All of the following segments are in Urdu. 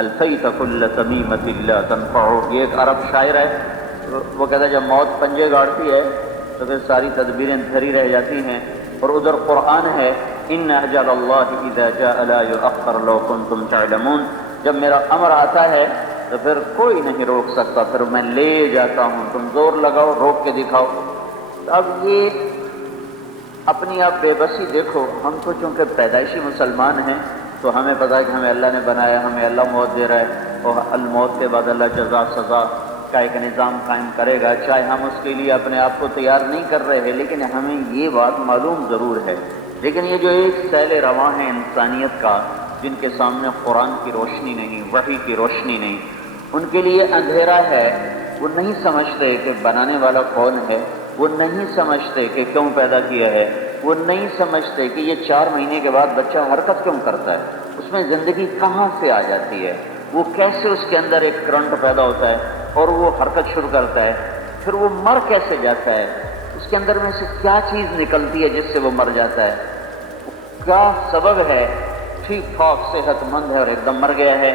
الفیت کل تمیمۃ لا تنفع، یہ ایک عرب شاعر ہے، وہ کہتا ہے جب موت پنجے گاڑتی ہے تو پھر ساری تدبیریں دھری رہ جاتی ہیں۔ اور ادھر قرآن ہے ان اجل اللہ اذا جاء لا یؤخر لو کنتم تعلمون، جب میرا امر آتا ہے تو پھر کوئی نہیں روک سکتا، پھر میں لے جاتا ہوں، تم زور لگاؤ روک کے دکھاؤ۔ اب یہ اپنی آپ بے بسی دیکھو، ہم تو چونکہ پیدائشی مسلمان ہیں تو ہمیں پتہ ہے کہ ہمیں اللہ نے بنایا، ہمیں اللہ موت دے رہا ہے، اور الموت کے بعد اللہ جزا سزا کا ایک نظام قائم کرے گا، چاہے ہم اس کے لیے اپنے آپ کو تیار نہیں کر رہے ہیں، لیکن ہمیں یہ بات معلوم ضرور ہے۔ لیکن یہ جو ایک سیل رواں ہے انسانیت کا، جن کے سامنے قرآن کی روشنی نہیں، وحی کی روشنی نہیں، ان کے لیے اندھیرا ہے، وہ نہیں سمجھتے کہ بنانے والا کون ہے، وہ نہیں سمجھتے کہ کیوں پیدا کیا ہے، وہ نہیں سمجھتے کہ یہ 4 مہینے کے بعد بچہ حرکت کیوں کرتا ہے، اس میں زندگی کہاں سے آ جاتی ہے، وہ کیسے اس کے اندر ایک کرنٹ پیدا ہوتا ہے اور وہ حرکت شروع کرتا ہے، پھر وہ مر کیسے جاتا ہے، اس کے اندر میں سے کیا چیز نکلتی ہے جس سے وہ مر جاتا ہے، کیا سبب ہے، ٹھیک ٹھاک صحت مند ہے اور ایک دم مر گیا ہے،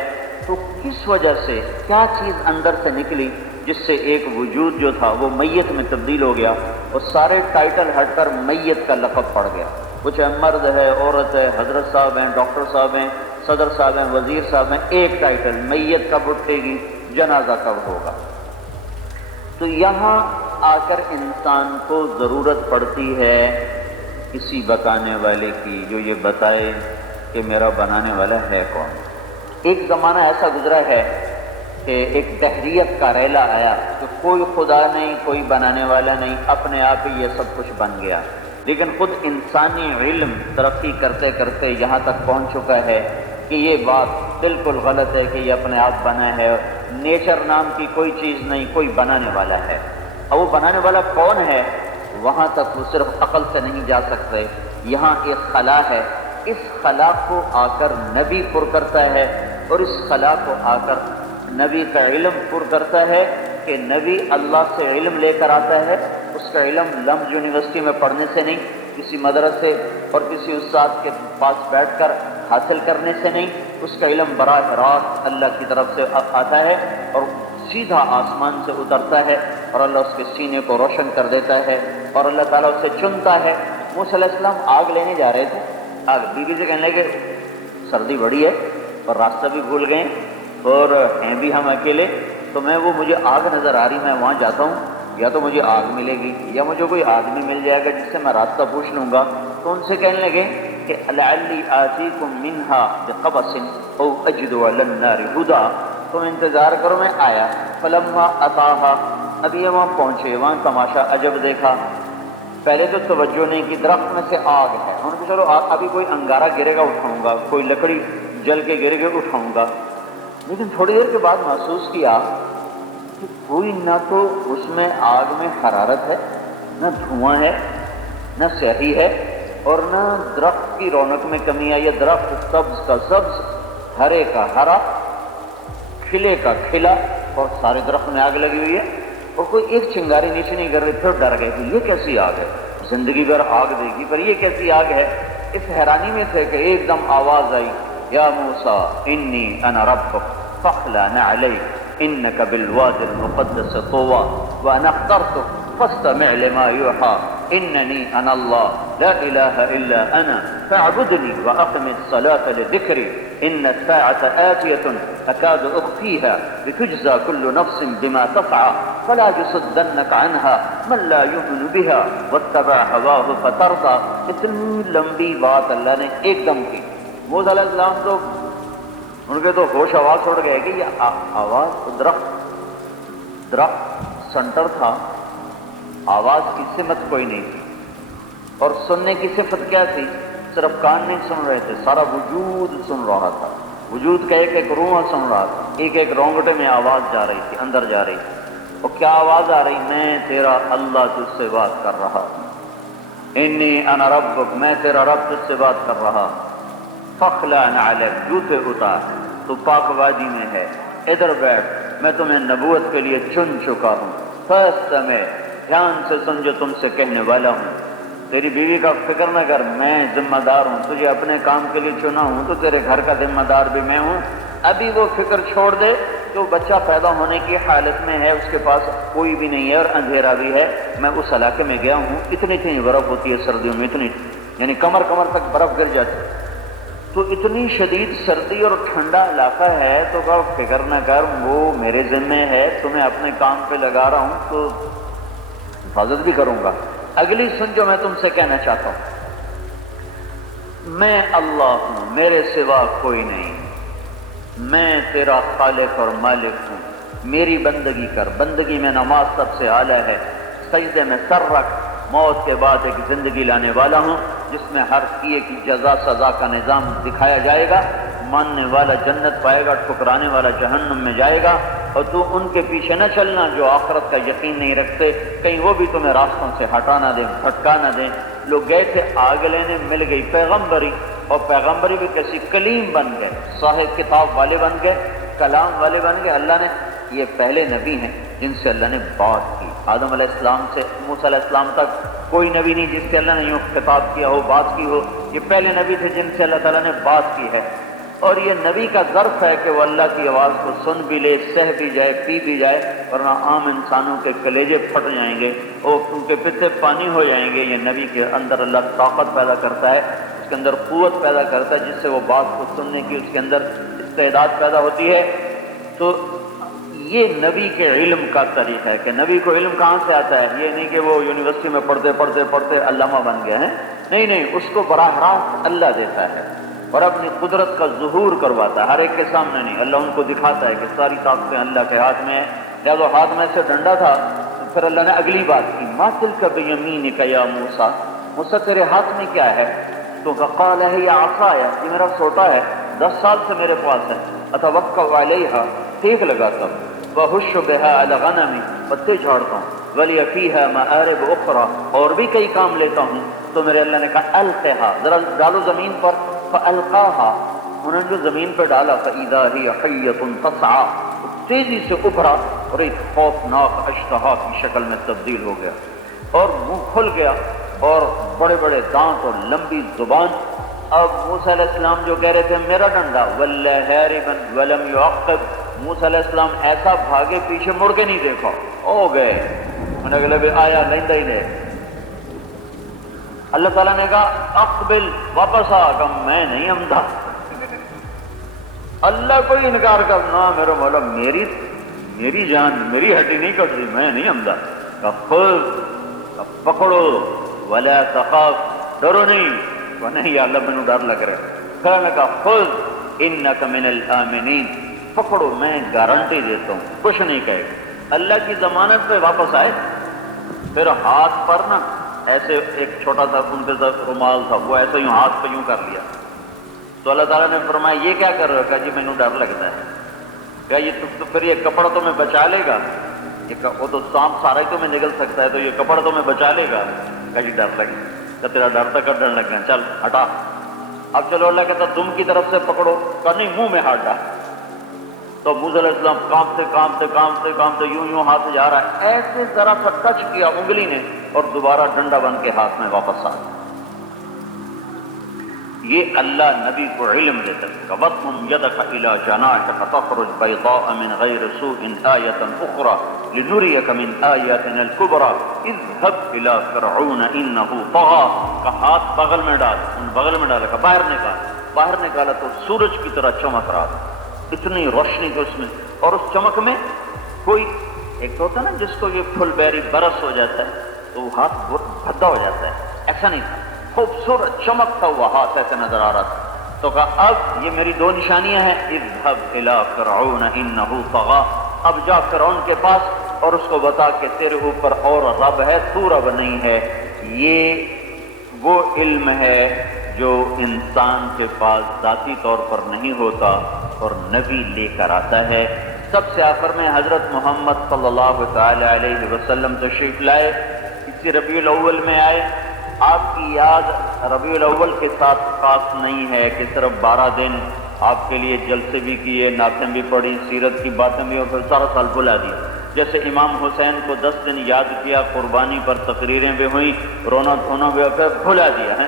تو کس وجہ سے، کیا چیز اندر سے نکلی جس سے ایک وجود جو تھا وہ میت میں تبدیل ہو گیا، اور سارے ٹائٹل ہٹ کر میت کا لقب پڑ گیا، وہ چاہے مرد ہے، عورت ہے، حضرت صاحب ہیں، ڈاکٹر صاحب ہیں، صدر صاحب ہیں، وزیر صاحب ہیں، ایک ٹائٹل، میت کب اٹھے گی، جنازہ کب ہوگا۔ تو یہاں آ کر انسان کو ضرورت پڑتی ہے کسی بتانے والے کی، جو یہ بتائے کہ میرا بنانے والا ہے کون۔ ایک زمانہ ایسا گزرا ہے کہ ایک دہریت کا ریلا آیا کہ کوئی خدا نہیں، کوئی بنانے والا نہیں، اپنے آپ ہی یہ سب کچھ بن گیا، لیکن خود انسانی علم ترقی کرتے کرتے یہاں تک پہنچ چکا ہے کہ یہ بات بالکل غلط ہے کہ یہ اپنے آپ بنا ہے، نیچر نام کی کوئی چیز نہیں، کوئی بنانے والا ہے۔ اب وہ بنانے والا کون ہے، وہاں تک وہ صرف عقل سے نہیں جا سکتے۔ یہاں ایک خلا ہے، اس خلا کو آ کر نبی پر کرتا ہے، اور اس خلا کو آ کر نبی کا علم پر کرتا ہے کہ نبی اللہ سے علم لے کر آتا ہے، اس کا علم لمز یونیورسٹی میں پڑھنے سے نہیں، کسی مدرسے اور کسی استاد کے پاس بیٹھ کر حاصل کرنے سے نہیں، اس کا علم براہ راست اللہ کی طرف سے آتا ہے اور سیدھا آسمان سے اترتا ہے، اور اللہ اس کے سینے کو روشن کر دیتا ہے، اور اللہ تعالیٰ اسے چنتا ہے۔ موسیٰ علیہ السلام آگ لینے جا رہے تھے، آگ بیوی سے کہنے لگے سردی بڑی ہے اور راستہ بھی بھول گئے اور ہیں بھی ہم اکیلے، تو مجھے آگ نظر آ رہی، میں وہاں جاتا ہوں، یا تو مجھے آگ ملے گی یا مجھے کوئی آدمی مل جائے گا جس سے میں راستہ پوچھ لوں گا۔ تو ان سے کہنے لگے کہ لعلی آتیکم منہا بقبس او اجد علی النار ہدی، تم انتظار کرو میں آیا۔ فلما اتاہا، اب یہ وہاں پہنچے، وہاں تماشا عجب دیکھا، پہلے تو توجہ نہیں کی، درخت میں سے آگ ہے، انہوں نے کہا چلو ابھی کوئی انگارہ گرے گا اٹھاؤں گا، کوئی لکڑی جل کے گر کے اٹھاؤں گا، لیکن تھوڑی دیر کے بعد محسوس کیا کہ کوئی نہ تو اس میں آگ میں حرارت ہے، نہ دھواں ہے، نہ سیاہی ہے، اور نہ درخت کی رونق میں کمی آئی ہے، درخت سبز کا سبز، ہرے کا ہرا، کھلے کا کھلا، اور سارے درخت میں آگ لگی ہوئی ہے، اور کوئی ایک چنگاری نیچے نہیں کر رہی، پھر ڈر گئے کہ یہ کیسی آگ ہے، زندگی بھر آگ دے گی پر یہ کیسی آگ ہے۔ اس حیرانی میں تھے کہ ایک دم آواز آئی، یا موسیٰ انی انا ربک فاخلع نعلیک انک بالوادی المقدس طوی وانا اخترتک فاستمع لما یوحی اننی انا اللہ لا الہ الا انا فاعبدنی واقم الصلاة لذکری ان الساعة آتیة اکاد اخفیها لتجزى كل نفس بما تسعى فلا يصدنك عنها من لا يؤمن بها واتبع هواه فترضى۔ اتنی لمبی بات اللہ نے ایک دم کی۔ موسیٰ علیہ السلام تو ان کے تو ہوش آواز اڑ گئے کہ یہ آواز درخت سنٹر تھا، آواز کی سمت کوئی نہیں تھی، اور سننے کی صفت کیا تھی، صرف کان نہیں سن رہے تھے، سارا وجود سن رہا تھا، وجود کا ایک ایک روح سن رہا تھا، ایک ایک رونگٹے میں آواز جا رہی تھی، اندر جا رہی تھی۔ اور کیا آواز آ رہی، میں تیرا اللہ تجھ سے بات کر رہا، انی انا ربک، میں تیرا رب تجھ سے بات کر رہا، فاخلع نعلیک، جوتے اتار، تو پاک وادی میں ہے، ادھر بیٹھ، میں تمہیں نبوت کے لیے چن چکا ہوں، فاستمع، دھیان سے سن جو تم سے کہنے والا ہوں، تیری بیوی کا فکر نہ کر، میں ذمہ دار ہوں، تجھے اپنے کام کے لیے چنا ہوں تو تیرے گھر کا ذمہ دار بھی میں ہوں، ابھی وہ فکر چھوڑ دے کہ وہ بچہ پیدا ہونے کی حالت میں ہے، اس کے پاس کوئی بھی نہیں ہے اور اندھیرا بھی ہے، میں اس علاقے میں گیا ہوں، اتنی برف ہوتی ہے سردیوں میں، اتنی یعنی کمر تک برف گر جاتی ہے، تو اتنی شدید سردی اور ٹھنڈا علاقہ ہے، تو فکر نہ کر، وہ میرے ذمہ ہے، تمہیں اپنے کام پہ لگا رہا ہوں تو حفاظت بھی کروں گا۔ اگلی سن جو میں تم سے کہنا چاہتا ہوں، میں اللہ ہوں، میرے سوا کوئی نہیں، میں تیرا خالق اور مالک ہوں، میری بندگی کر، بندگی میں نماز سب سے اعلیٰ ہے، سجدے میں سر رکھ، موت کے بعد ایک زندگی لانے والا ہوں جس میں ہر کیے کی جزا سزا کا نظام دکھایا جائے گا، ماننے والا جنت پائے گا، ٹھکرانے والا جہنم میں جائے گا، اور تو ان کے پیچھے نہ چلنا جو آخرت کا یقین نہیں رکھتے، کہیں وہ بھی تمہیں راستوں سے ہٹا نہ دیں، بھٹکا نہ دیں۔ لوگ گئے تھے آگ لینے، مل گئی پیغمبری، اور پیغمبری بھی کیسی کلیم بن گئے، صاحب کتاب والے بن گئے، کلام والے بن گئے۔ اللہ نے یہ پہلے نبی ہیں جن سے اللہ نے بات کی، آدم علیہ السلام سے موسیٰ علیہ السلام تک کوئی نبی نہیں جس سے اللہ نے یوں خطاب کیا ہو، بات کی ہو، یہ پہلے نبی تھے جن سے اللہ تعالیٰ نے بات کی ہے۔ اور یہ نبی کا ظرف ہے کہ وہ اللہ کی آواز کو سن بھی لے، سہ بھی جائے، پی بھی جائے، ورنہ عام انسانوں کے کلیجے پھٹ جائیں گے اور ان کے پتے پانی ہو جائیں گے۔ یہ نبی کے اندر اللہ طاقت پیدا کرتا ہے، اس کے اندر قوت پیدا کرتا ہے، جس سے وہ بات کو سننے کی اس کے اندر استعداد پیدا ہوتی ہے۔ تو یہ نبی کے علم کا طریقہ ہے کہ نبی کو علم کہاں سے آتا ہے، یہ نہیں کہ وہ یونیورسٹی میں پڑھتے علامہ بن گئے ہیں، نہیں، اس کو براہ راست اللہ دیتا ہے اور اپنی قدرت کا ظہور کرواتا ہے، ہر ایک کے سامنے نہیں، اللہ ان کو دکھاتا ہے کہ ساری طاقتیں اللہ کے ہاتھ میں ہیں۔ لہذا ہاتھ میں سے ڈنڈا تھا، پھر اللہ نے اگلی بات کی، ما تلک بیمینک یا موسیٰ، موسیٰ تیرے ہاتھ میں کیا ہے؟ تو قال ہی عصای، یہ میرا سوٹا ہے، 10 سال سے میرے پاس ہے، اتوکل علیہا، ٹیک لگاتا ہوں، وہش بہا علی غنمی، پتے جھاڑتا ہوں، ولی فیہا مآرب اخری، اور بھی کئی کام لیتا ہوں۔ تو میرے اللہ نے کہا القھا، ذرا ڈالو زمین پر، فالقاہا، انہوں نے جو زمین پہ ڈالا، فاذا ہی حیۃ تسعی، تیزی سے ابھرا اور ایک خوفناک اشتہا کی شکل میں تبدیل ہو گیا اور منہ کھل گیا اور بڑے بڑے دانت اور لمبی زبان۔ اب موسیٰ علیہ السلام جو کہہ رہے تھے میرا ڈنڈا، وَلَّا هَارِبًا وَلَمْ يُعَقِّبْ، موسیٰ علیہ السلام ایسا بھاگے پیچھے مڑ کے نہیں دیکھا، ہو گئے، اگلے بھی آیا لیندہ ہی لے۔ اللہ تعالیٰ نے کہا اقبل، واپس آ، کہ میں نہیں اندھا۔ اللہ کوئی انکار کرنا، میرا مولا میری جان میری ہڈی نہیں کٹ رہی، میں نہیں اندھا۔ کہ خود پکڑو، ولا تخاف، ڈرو نہیں، وہ نہیں یا اللہ مینوں ڈر لگ رہا ہے۔ پھر اللہ نے کہا خذ انک من الآمنین، پکڑو میں گارنٹی دیتا ہوں کچھ نہیں کہے گا۔ اللہ کی ضمانت پہ واپس آئے، پھر ہاتھ پر نا ایسے ایک چھوٹا سا ان کے ساتھ رومال تھا، وہ ایسے یوں ہاتھ پہ یوں کر لیا۔ تو اللہ تعالیٰ نے فرمایا یہ کیا کر رہے ہو؟ کہا جی مینوں ڈر لگتا ہے۔ کہا یہ تو پھر یہ کپڑا تمہیں بچا لے گا، وہ تو سانپ سارا ہی تمہیں نگل سکتا ہے، تو یہ کپڑا تمہیں بچا لے گا؟ کہا جی ڈر لگے، کہ تیرا ڈر تک ڈر لگ گیا، چل ہٹا۔ اب چلو اللہ کہتا تم کی طرف سے پکڑو، کہا نہیں منہ میں ہاتھ ڈال۔ تو موسیٰ علیہ السلام کانپتے یوں ہاتھ جا رہا ہے، ایسے ذرا سا ٹچ کیا انگلی نے اور دوبارہ ڈنڈا بن کے ہاتھ میں واپس آ گیا۔ یہ اللہ نبی کو علم دیتا ہے۔ وَاضْمُمْ يَدَكَ إِلَىٰ جَنَاحِكَ تَخْرُجْ بَيْضَاءَ مِنْ غَيْرِ سُوءٍ آيَةً أُخْرَىٰ لِنُرِيَكَ مِنْ آيَاتِنَا الْكُبْرَىٰ اذْهَبْ إِلَىٰ فِرْعَوْنَ إِنَّهُ طَغَىٰ، کا ہاتھ بغل میں ڈال، ان بغل میں ڈالا، کا باہر نکالا تو سورج کی طرح چمک رہا تھا، اتنی روشنی تھی اس میں، اور اس چمک میں کوئی ایک تو ہوتا ہے نا جس کو یہ پھل بیری برس ہو جاتا ہے تو وہ ہاتھ بھدا ہو جاتا ہے، ایسا نہیں تھا، خوبصورت چمکتا ہوا ہاتھ ایسے نظر آ رہا تھا۔ تو کہا اب یہ میری 2 نشانیاں ہیں، اذهب الى فرعون انه طغى، اب جا فرعون کے پاس اور اس کو بتا کہ تیرے اوپر اور رب ہے، تو رب نہیں ہے۔ یہ وہ علم ہے جو انسان کے پاس ذاتی طور پر نہیں ہوتا اور نبی لے کر آتا ہے۔ سب سے آخر میں حضرت محمد صلی اللہ تعالی علیہ وسلم تشریف لائے، اسی ربیع الاول میں آئے۔ آپ کی یاد ربیع الاول کے ساتھ خاص نہیں ہے کہ صرف 12 دن آپ کے لیے جلسے بھی کیے، نعتیں بھی پڑھی، سیرت کی باتیں بھی، اور پھر سارا سال بھلا دی۔ جیسے امام حسین کو 10 دن یاد کیا، قربانی پر تقریریں بھی ہوئیں، رونا دھونا بھی، پھر بھلا دیا ہے۔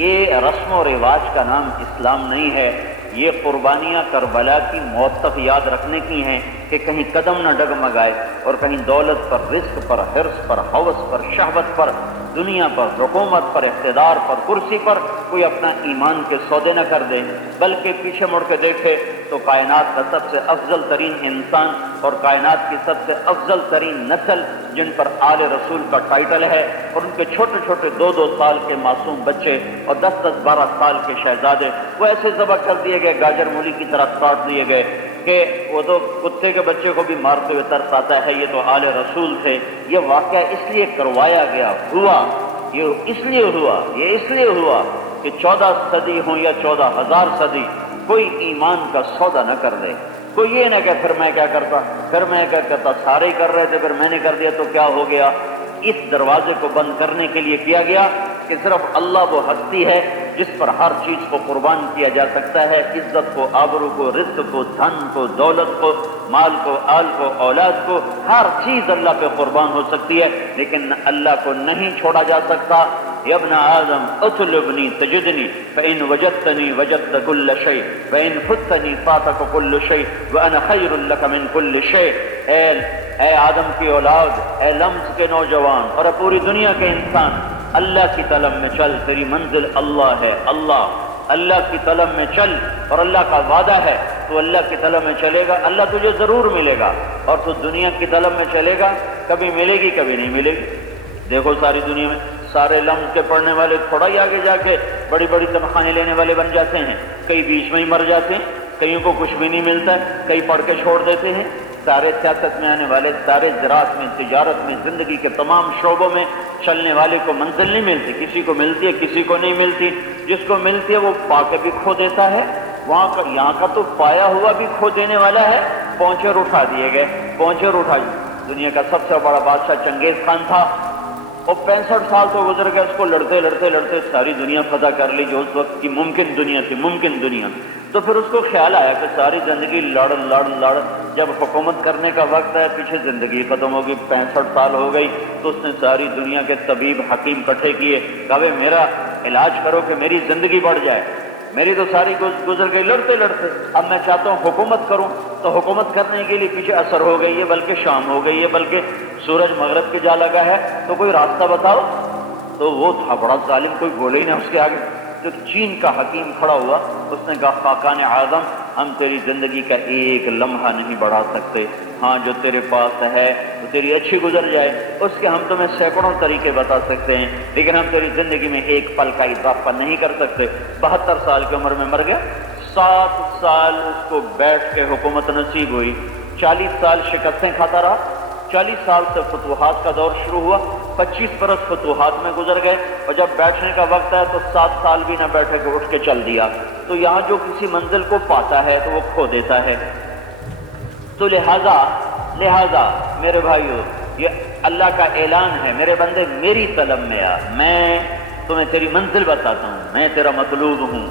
یہ رسم و رواج کا نام اسلام نہیں ہے، یہ قربانیاں کربلا کی موت تک یاد رکھنے کی ہیں کہ کہیں قدم نہ ڈگمگائے اور کہیں دولت پر، رزق پر، حرص پر، ہوس پر، شہوت پر، دنیا پر، حکومت پر، اقتدار پر، کرسی پر کوئی اپنا ایمان کے سودے نہ کر دے، بلکہ پیچھے مڑ کے دیکھے تو کائنات کا سب سے افضل ترین انسان اور کائنات کی سب سے افضل ترین نسل جن پر آل رسول کا ٹائٹل ہے، اور ان کے چھوٹے چھوٹے 2-2 سال کے معصوم بچے اور 10-10 12 سال کے شہزادے وہ ایسے ذبح کر دیے گئے، گاجر مولی کی طرح کاٹ دیے گئے کہ وہ تو کتے کے بچے کو بھی مارتے ہوئے ترس آتا ہے، یہ تو آل رسول تھے۔ یہ واقعہ اس لیے کروایا گیا، ہوا یہ اس لیے ہوا کہ 14 صدی ہوں یا 14,000 صدی کوئی ایمان کا سودا نہ کر دے، کوئی یہ نہ کہ پھر میں کیا کرتا، سارے ہی کر رہے تھے پھر میں نے کر دیا تو کیا ہو گیا۔ اس دروازے کو بند کرنے کے لیے کیا گیا کہ صرف اللہ وہ ہستی ہے جس پر ہر چیز کو قربان کیا جا سکتا ہے، عزت کو، آبرو کو، رزق کو، دھن کو، دولت کو، مال کو، آل کو، اولاد کو، ہر چیز اللہ پہ قربان ہو سکتی ہے، لیکن اللہ کو نہیں چھوڑا جا سکتا۔ یا ابن آدم اطلبنی تجدنی فإن وجدتنی وجدت كل شيء وإن فتنی فاتک كل شيء وأنا خیر لك من كل شيء۔ اے آدم کی اولاد، اے لمس کے نوجوان اور پوری دنیا کے انسان، اللہ کی طلب میں چل، تیری منزل اللہ ہے، اللہ کی طلب میں چل، اور اللہ کا وعدہ ہے تو اللہ کی طلب میں چلے گا اللہ تجھے ضرور ملے گا، اور تو دنیا کی طلب میں چلے گا کبھی ملے گی کبھی نہیں ملے گی۔ دیکھو ساری دنیا میں سارے لمس کے پڑھنے والے تھوڑا ہی آگے جا کے بڑی بڑی تنخواہیں لینے والے بن جاتے ہیں، کئی بیچ میں ہی مر جاتے ہیں، کئیوں کو کچھ بھی نہیں ملتا ہے، کئی پڑھ کے چھوڑ دیتے ہیں۔ سارے سیاست میں آنے والے، سارے زراعت میں، تجارت میں، زندگی کے تمام شعبوں میں چلنے والے کو منزل نہیں ملتی، کسی کو ملتی ہے کسی کو نہیں ملتی، جس کو ملتی ہے وہ پا کے بھی کھو دیتا ہے، یہاں کا تو پایا ہوا بھی کھو دینے والا ہے۔ پونچر اٹھا دیے گئے، پونچر اٹھائی۔ دنیا کا سب سے بڑا بادشاہ چنگیز خان تھا، اور 65 سال تو گزر گئے، اس کو لڑتے ساری دنیا فتح کر لی جو اس وقت کی ممکن دنیا۔ تو پھر اس کو خیال آیا کہ ساری زندگی لڑ جب حکومت کرنے کا وقت ہے، پیچھے زندگی ختم ہوگی، 65 سال ہو گئی، تو اس نے ساری دنیا کے طبیب حکیم اکٹھے کیے، کہا بھائی میرا علاج کرو کہ میری زندگی بڑھ جائے، میری تو ساری گزر گئی لڑتے، اب میں چاہتا ہوں حکومت کروں۔ تو حکومت کرنے کے لیے پیچھے اثر ہو گئی ہے، بلکہ شام ہو گئی ہے، بلکہ سورج مغرب کے جا لگا ہے، تو کوئی راستہ بتاؤ۔ تو وہ تھا بڑا ظالم، کوئی بولے ہی نہ اس کے آگے۔ جو چین کا حکیم کھڑا ہوا، اس نے کہا خاقان اعظم، ہم تیری زندگی کا ایک لمحہ نہیں بڑھا سکتے، ہاں جو تیرے پاس ہے تو تیری اچھی گزر جائے، اس کے ہم تمہیں سینکڑوں طریقے بتا سکتے ہیں، لیکن ہم تیری زندگی میں ایک پل کا اضافہ نہیں کر سکتے۔ 72 سال کی عمر میں مر گیا، 7 سال اس کو بیٹھ کے حکومت نصیب ہوئی، 40 سال شکستیں کھاتا رہا، 40 سال سے فتوحات کا دور شروع ہوا، 25 برس فتوحات میں گزر گئے، اور جب بیٹھنے کا وقت ہے تو 7 سال بھی نہ بیٹھے کہ اٹھ کے چل دیا۔ تو یہاں جو کسی منزل کو پاتا ہے تو وہ کھو دیتا ہے۔ تو لہذا میرے بھائیو، یہ اللہ کا اعلان ہے، میرے بندے میری طلب میں آ، میں تمہیں تیری منزل بتاتا ہوں، میں تیرا مطلوب ہوں،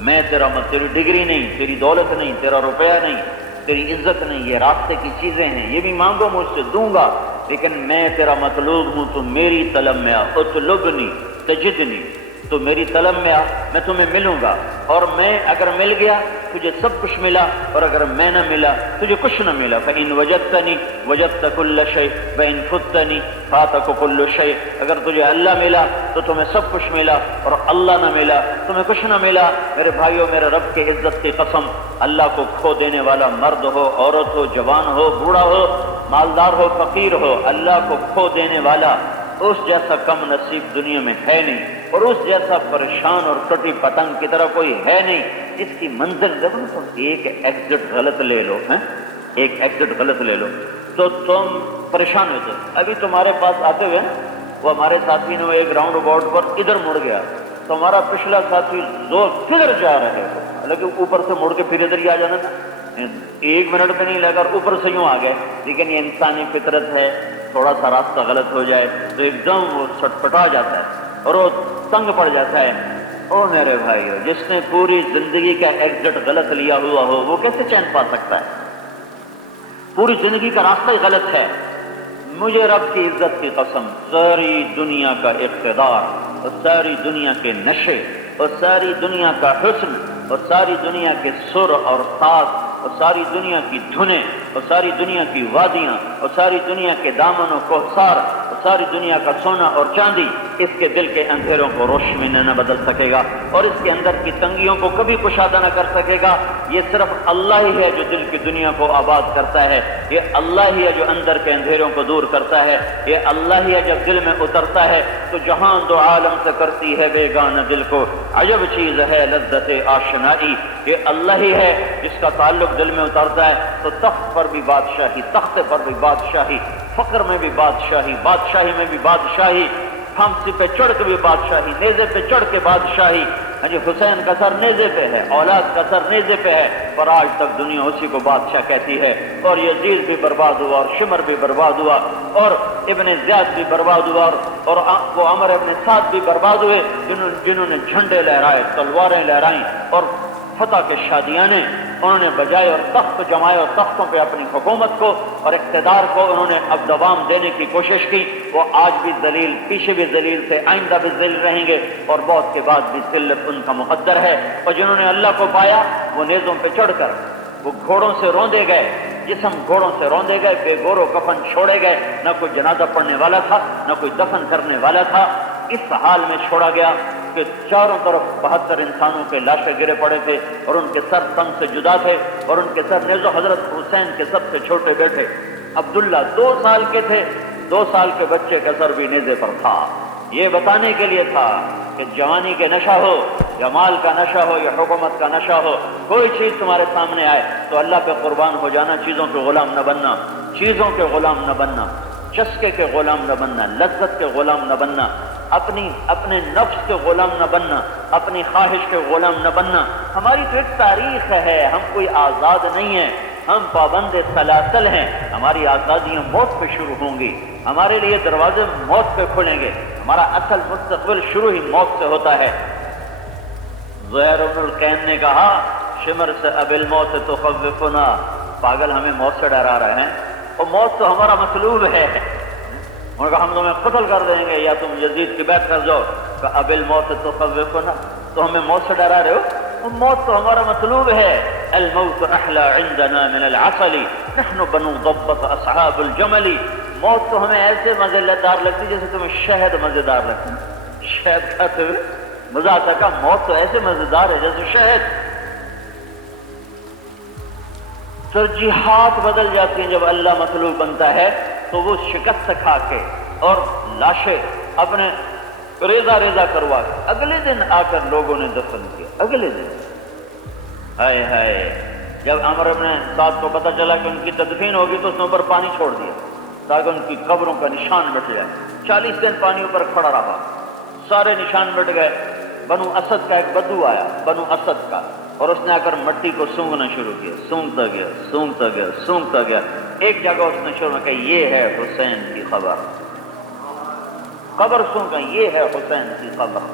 میں تیری ڈگری نہیں، تیری دولت نہیں، تیرا روپیہ نہیں، تیری عزت نہیں، یہ راستے کی چیزیں ہیں، یہ بھی مانگو مجھ سے دوں گا، لیکن میں تیرا مطلوب ہوں، تو میری طلب میں آ، اطلبنی تجدنی، تو میری طلب میں آ، میں تمہیں ملوں گا، اور میں اگر مل گیا تجھے سب کچھ ملا، اور اگر میں نہ ملا تجھے کچھ نہ ملا۔ فإن وجدتنی وجدت كل شيء وإن فتنی فاتک كل شيء۔ اگر تجھے اللہ ملا تو تمہیں سب کچھ ملا، اور اللہ نہ ملا تمہیں کچھ نہ ملا۔ میرے بھائیوں، میرے رب کے عزت کی قسم، اللہ کو کھو دینے والا مرد ہو، عورت ہو، جوان ہو، بوڑھا ہو، مالدار ہو، فقیر ہو، اللہ کو کھو دینے والا اس جیسا کم نصیب دنیا میں ہے نہیں، اور اس جیسا پریشان اور ٹوٹی پتنگ کی طرح کوئی ہے نہیں۔ اس کی منزل جب تم ایک ایگزٹ غلط لے لو، ایک ایگزٹ غلط لے لو تو تم پریشان ہوتے۔ ابھی تمہارے پاس آتے ہوئے وہ ہمارے ساتھی نے وہ ایک راؤنڈ اباؤٹ پر ادھر مڑ گیا، تو ہمارا پچھلا ساتھی زور کدھر جا رہے ہو، حالانکہ اوپر سے مڑ کے پھر ادھر ہی آ جانا تھا، 1 منٹ بھی نہیں لگا، اوپر سے یوں آ گئے۔ لیکن یہ انسانی فطرت ہے، تھوڑا سا راستہ غلط ہو جائے تو ایک دم وہ چھٹپٹا جاتا ہے اور وہ تنگ پڑ جاتا ہے۔ او میرے بھائیو، جس نے پوری زندگی کا ایگزٹ غلط لیا ہوا ہو وہ کیسے چین پا سکتا ہے؟ پوری زندگی کا راستہ ہی غلط ہے۔ مجھے رب کی عزت کی قسم، ساری دنیا کا اقتدار اور ساری دنیا کے نشے اور ساری دنیا کا حسن اور ساری دنیا کے سر اور ساز اور ساری دنیا کی دھنیں اور ساری دنیا کی وادیاں اور ساری دنیا کے دامن و کوثار اور ساری دنیا کا سونا اور چاندی اس کے دل کے اندھیروں کو روشنی میں نہ بدل سکے گا، اور اس کے اندر کی تنگیوں کو کبھی کشادہ نہ کر سکے گا۔ یہ صرف اللہ ہی ہے جو دل کی دنیا کو آباد کرتا ہے، یہ اللہ ہی ہے جو اندر کے اندھیروں کو دور کرتا ہے، یہ اللہ ہی ہے جب دل میں اترتا ہے تو جہاں دو عالم سے کرتی ہے بیگانہ دل کو عجب چیز ہے لذت آشنائی۔ یہ اللہ ہی ہے جس کا تعلق دل میں اترتا ہے تو تخت پر بھی بادشاہی، تخت پر بھی بادشاہی، فقر میں بھی بادشاہی، بادشاہی میں بھی بادشاہی، پھانسی پہ چڑھ کے بھی بادشاہی، نیزے پہ چڑھ کے بادشاہی۔ حسین کا سر نیزے پہ ہے، اولاد کا سر نیزے پہ ہے، پر آج تک دنیا اسی کو بادشاہ کہتی ہے۔ اور یزید بھی برباد ہوا اور شمر بھی برباد ہوا اور ابن زیاد بھی برباد ہوا اور وہ عمر ابن سعد بھی برباد ہوئے جنہوں نے جھنڈے لہرائے، تلواریں لہرائیں اور فتح کے شادیانے انہوں نے بجائے اور تخت جمائے اور تختوں پہ اپنی حکومت کو اور اقتدار کو انہوں نے اب دوام دینے کی کوشش کی۔ وہ آج بھی ذلیل، پیچھے بھی ذلیل تھے، آئندہ بھی ذلیل رہیں گے اور موت کے بعد بھی ذلت ان کا مقدر ہے۔ اور جنہوں نے اللہ کو پایا وہ نیزوں پہ چڑھ کر وہ گھوڑوں سے روندے گئے، جسم گھوڑوں سے روندے گئے، بے گور و کفن چھوڑے گئے، نہ کوئی جنازہ پڑھنے والا تھا نہ کوئی دفن کرنے والا تھا۔ اس حال میں چھوڑا گیا کہ چاروں طرف 72 انسانوں کے لاشیں گرے پڑے تھے اور ان کے سر تن سے جدا تھے اور ان کے سر نیزوں حضرت حسین کے سب سے چھوٹے بیٹے عبداللہ 2 سال کے تھے، 2 سال کے بچے کا سر بھی نیزے پر تھا۔ یہ بتانے کے لیے تھا کہ جوانی کے نشہ ہو یا مال کا نشہ ہو یا حکومت کا نشہ ہو، کوئی چیز تمہارے سامنے آئے تو اللہ پہ قربان ہو جانا، چیزوں کے غلام نہ بننا، چیزوں کے غلام نہ بننا، چسکے کے غلام نہ بننا، لذت کے غلام نہ بننا، اپنے نفس کے غلام نہ بننا، اپنی خواہش کے غلام نہ بننا۔ ہماری تو ایک تاریخ ہے، ہم کوئی آزاد نہیں ہیں، ہم پابند سلاسل ہیں۔ ہماری آزادیاں موت پہ شروع ہوں گی، ہمارے لیے دروازے موت پہ کھلیں گے، ہمارا اصل مستقبل شروع ہی موت سے ہوتا ہے۔ زہیر بن القین نے کہا شمر سے اب الموت تخوفنا، پاگل ہمیں موت سے ڈرا رہے ہیں، اور موت تو ہمارا مطلوب ہے۔ انہوں نے کہا ہم تمہیں قتل کر دیں گے یا تم یزید کی بیعت کر جاؤ، کہ اب الموت تخوفنا، تو ہمیں موت سے ڈرا رہے ہو؟ موت تو ہمارا مطلوب ہے۔ الموت احلی عندنا من العسل نحن بنو ضبط اصحاب الجمل، موت تو ہمیں ایسے مزیدار لگتی جیسے تمہیں شہد مزیدار لگتی، شہد کھاتے ہوئے مزہ آتا کا، موت تو ایسے مزیدار ہے جیسے شہد۔ ترجیحات بدل جاتی ہیں جب اللہ مطلوب بنتا ہے، تو وہ شکست کھا کے اور لاشیں اپنے ریزہ کروا کے اگلے دن آ کر لوگوں نے دفن کیا۔ اگلے دن ہائے ہائے، جب عمر بن سعد کو پتہ چلا کہ ان کی تدفین ہوگی تو اس نے اوپر پانی چھوڑ دیا تاکہ ان کی قبروں کا نشان مٹ جائے۔ 40 دن پانی اوپر کھڑا رہا، سارے نشان مٹ گئے۔ بنو اسد کا ایک بدو آیا، بنو اسد کا، اور اس نے آ کر مٹی کو سونگنا شروع کیا، سونگتا گیا سونگتا گیا سونگتا گیا۔ ایک جگہ اس نے شروع کیا یہ ہے حسین کی قبر، قبر سونگا، یہ ہے حسین کی قبر۔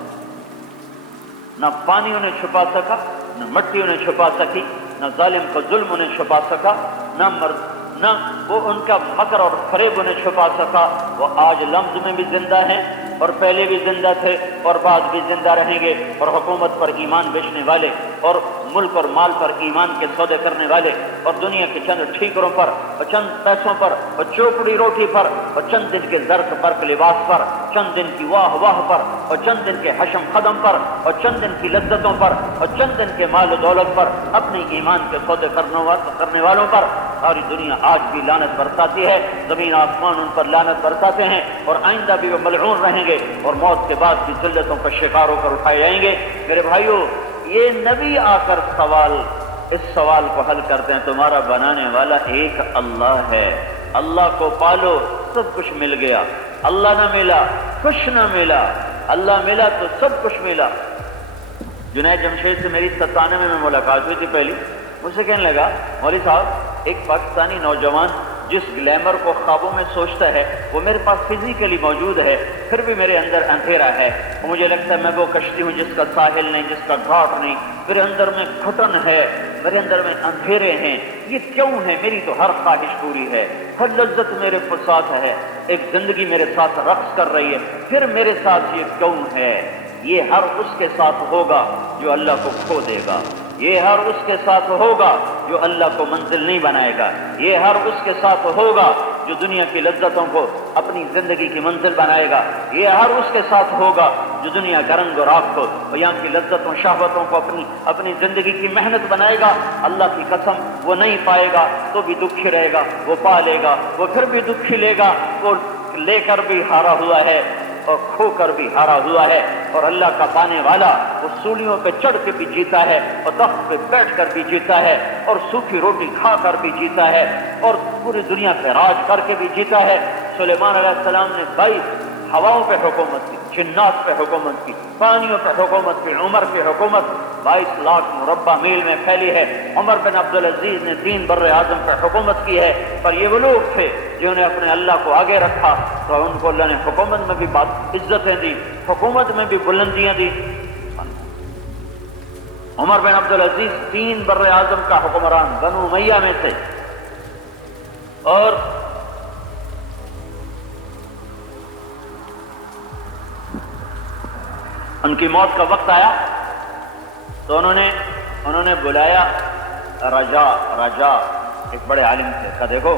نہ پانی انہیں چھپا سکا، نہ مٹی انہیں چھپا سکی، نہ ظالم کا ظلم انہیں چھپا سکا، نہ وہ ان کا مکر اور فریب انہیں چھپا سکا۔ وہ آج لمز میں بھی زندہ ہیں اور پہلے بھی زندہ تھے اور بعد بھی زندہ رہیں گے، اور حکومت پر ایمان بیچنے والے اور ملک اور مال پر ایمان کے سودے کرنے والے اور دنیا کے چند ٹھیکروں پر اور چند پیسوں پر اور چوپڑی روٹی پر اور چند دن کے زرق برق لباس پر، چند دن کی واہ واہ پر اور چند دن کے حشم قدم پر اور چند دن کی لذتوں پر اور چند دن کے مال و دولت پر، اپنے ایمان کے سودے کرنے والوں پر ساری دنیا آج بھی لعنت برساتی ہے، زمین آسمان ان پر لعنت برساتے ہیں، اور آئندہ بھی وہ ملعون رہیں گے اور موت کے بعد بھی ذلتوں کا شکار ہو کر اٹھائے جائیں گے۔ میرے بھائیو، یہ نبی آ کر اس سوال کو حل کرتے ہیں۔ تمہارا بنانے والا ایک اللہ ہے، اللہ کو پالو، سب کچھ مل گیا۔ اللہ نہ ملا کچھ نہ ملا، اللہ ملا تو سب کچھ ملا۔ جنید جمشید سے میری 97 میں ملاقات ہوئی تھی پہلی، مجھ سے کہنے لگا مولوی صاحب ایک پاکستانی نوجوان جس گلیمر کو خوابوں میں سوچتا ہے وہ میرے پاس فزیکلی موجود ہے، پھر بھی میرے اندر اندھیرا ہے، اور مجھے لگتا ہے میں وہ کشتی ہوں جس کا ساحل نہیں، جس کا گھاٹ نہیں، میرے اندر میں گھٹن ہے، میرے اندر میں اندھیرے ہیں، یہ کیوں ہے؟ میری تو ہر خواہش پوری ہے، ہر لذت میرے ساتھ ہے، ایک زندگی میرے ساتھ رقص کر رہی ہے، پھر میرے ساتھ یہ کیوں ہے؟ یہ ہر اس کے ساتھ ہوگا جو اللہ کو کھو دے گا۔ یہ ہر اس کے ساتھ ہوگا جو اللہ کو منزل نہیں بنائے گا، یہ ہر اس کے ساتھ ہوگا جو دنیا کی لذتوں کو اپنی زندگی کی منزل بنائے گا، یہ ہر اس کے ساتھ ہوگا جو دنیا کا رنگ و راگ کو اور یہاں کی لذتوں شہوتوں کو اپنی زندگی کی محنت بنائے گا۔ اللہ کی قسم وہ نہیں پائے گا تو بھی دکھی رہے گا، وہ پا لے گا وہ پھر بھی دکھی لے گا، وہ لے کر بھی ہارا ہوا ہے اور کھو کر بھی ہارا ہوا ہے۔ اور اللہ کا پانے والا وہ سولیوں پہ چڑھ کے بھی جیتا ہے اور تخت پہ بیٹھ کر بھی جیتا ہے اور سوکھی روٹی کھا کر بھی جیتا ہے اور پوری دنیا پہ راج کر کے بھی جیتا ہے۔ سلیمان علیہ السلام نے 22 ہواؤں پہ حکومت کی، جنات پہ حکومت کی، پانیوں پہ حکومت کی، عمر پہ حکومت 22 لاکھ مربع میل میں پھیلی ہے۔ عمر بن عبدالعزیز نے 3 بر اعظم پہ حکومت کی ہے، پر یہ وہ لوگ تھے جنہوں نے اپنے اللہ کو آگے رکھا تو ان کو اللہ نے حکومت میں بھی عزتیں دی، حکومت میں بھی بلندیاں دی۔ عمر بن عبدالعزیز 3 بر اعظم کا حکمران بنو امیہ میں تھے، اور ان کی موت کا وقت آیا تو انہوں نے بلایا رجا ایک بڑے عالم تھے، کہا دیکھو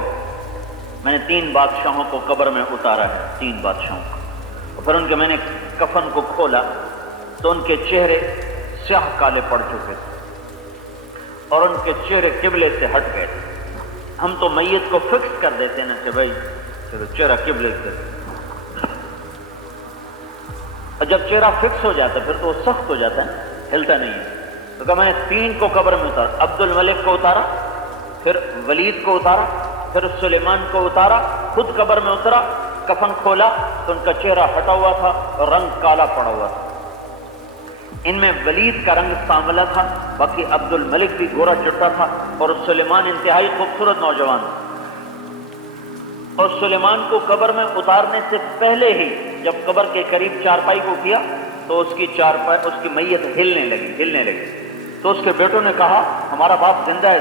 میں نے 3 بادشاہوں کو قبر میں اتارا ہے، 3 بادشاہوں کو، اور پھر ان کے میں نے کفن کو کھولا تو ان کے چہرے سیاہ کالے پڑ چکے تھے اور ان کے چہرے قبلے سے ہٹ گئے تھے۔ ہم تو میت کو فکس کر دیتے نا کہ بھائی چلو چہرہ قبلے سے، اور جب چہرہ فکس ہو جاتا ہے پھر تو وہ سخت ہو جاتا ہے، ہلتا نہیں ہے۔ تو کہا میں نے 3 کو قبر میں اتارا، عبد الملک کو اتارا، پھر ولید کو اتارا، پھر سلیمان کو اتارا، خود قبر میں اترا، کفن کھولا تو ان کا چہرہ ہٹا ہوا تھا اور رنگ کالا پڑا ہوا تھا۔ ان میں ولید کا رنگ سانولا تھا، باقی عبد الملک بھی گورا چٹا تھا، اور سلیمان انتہائی خوبصورت نوجوان تھا۔ اور سلیمان کو قبر میں اتارنے سے پہلے ہی جب قبر کے قریب چارپائی کو کیا تو اس کی میت ہلنے لگی تو اس کے بیٹوں نے کہا ہمارا باپ زندہ ہے،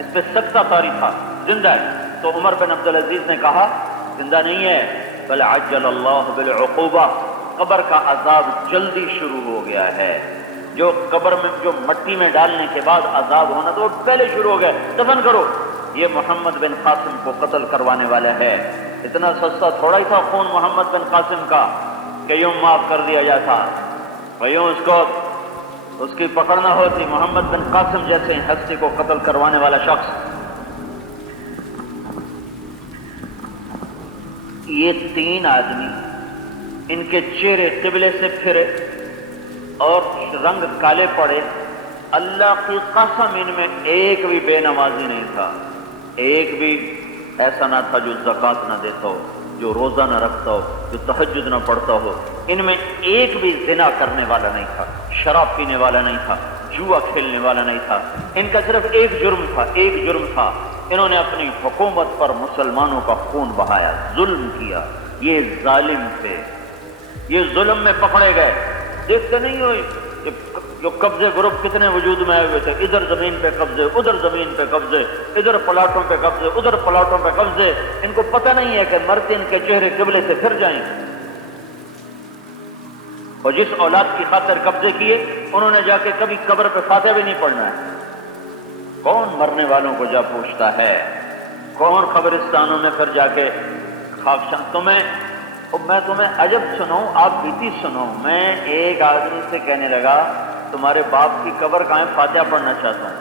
اس پہ سکتہ طاری تھا، زندہ ہے۔ تو عمر بن عبدالعزیز نے کہا زندہ نہیں ہے، بل عجل اللہ بالعقوبہ، قبر کا عذاب جلدی شروع ہو گیا ہے۔ جو قبر میں جو مٹی میں ڈالنے کے بعد عذاب ہونا تو وہ پہلے شروع ہو گیا، دفن کرو۔ یہ محمد بن قاسم کو قتل کروانے والا ہے۔ اتنا سستا تھوڑا ہی تھا خون محمد بن قاسم کا کہ یوں معاف کر دیا جاتا، اور یوں اس کی پکڑنا ہوتی۔ محمد بن قاسم جیسے ہستی کو قتل کروانے والا شخص، یہ 3 آدمی، ان کے چہرے قبلے سے پھرے اور رنگ کالے پڑے۔ اللہ کی قسم ان میں ایک بھی بے نمازی نہیں تھا، ایک بھی ایسا نہ تھا جو زکوٰۃ نہ دیتا ہو، جو روزہ نہ رکھتا ہو، جو تہجد نہ پڑھتا ہو۔ ان میں ایک بھی زنا کرنے والا نہیں تھا، شراب پینے والا نہیں تھا، جوا کھیلنے والا نہیں تھا۔ ان کا صرف ایک جرم تھا، انہوں نے اپنی حکومت پر مسلمانوں کا خون بہایا، ظلم کیا۔ یہ ظالم تھے، یہ ظلم میں پکڑے گئے۔ دیکھتے نہیں ہوئی کہ جو قبضے گروپ کتنے وجود میں آئے ہوئے تھے، ادھر زمین پہ قبضے، ادھر زمین پہ قبضے، ادھر پلاٹوں پہ قبضے، ادھر پلاٹوں پہ قبضے۔ ان کو پتہ نہیں ہے کہ مرتے ان کے چہرے قبلے سے پھر جائیں گے۔ اور جس اولاد کی خاطر قبضے کیے انہوں نے جا کے کبھی قبر پہ فاتحہ بھی نہیں پڑھنا ہے۔ کون مرنے والوں کو جا پوچھتا ہے؟ کون قبرستانوں میں پھر جا کے خاکشان؟ میں تمہیں عجب سنوں، آپ بیتی سنو۔ میں ایک آدمی سے کہنے لگا تمہارے باپ کی قبر کہاں ہے، فاتحہ پڑھنا چاہتا ہوں۔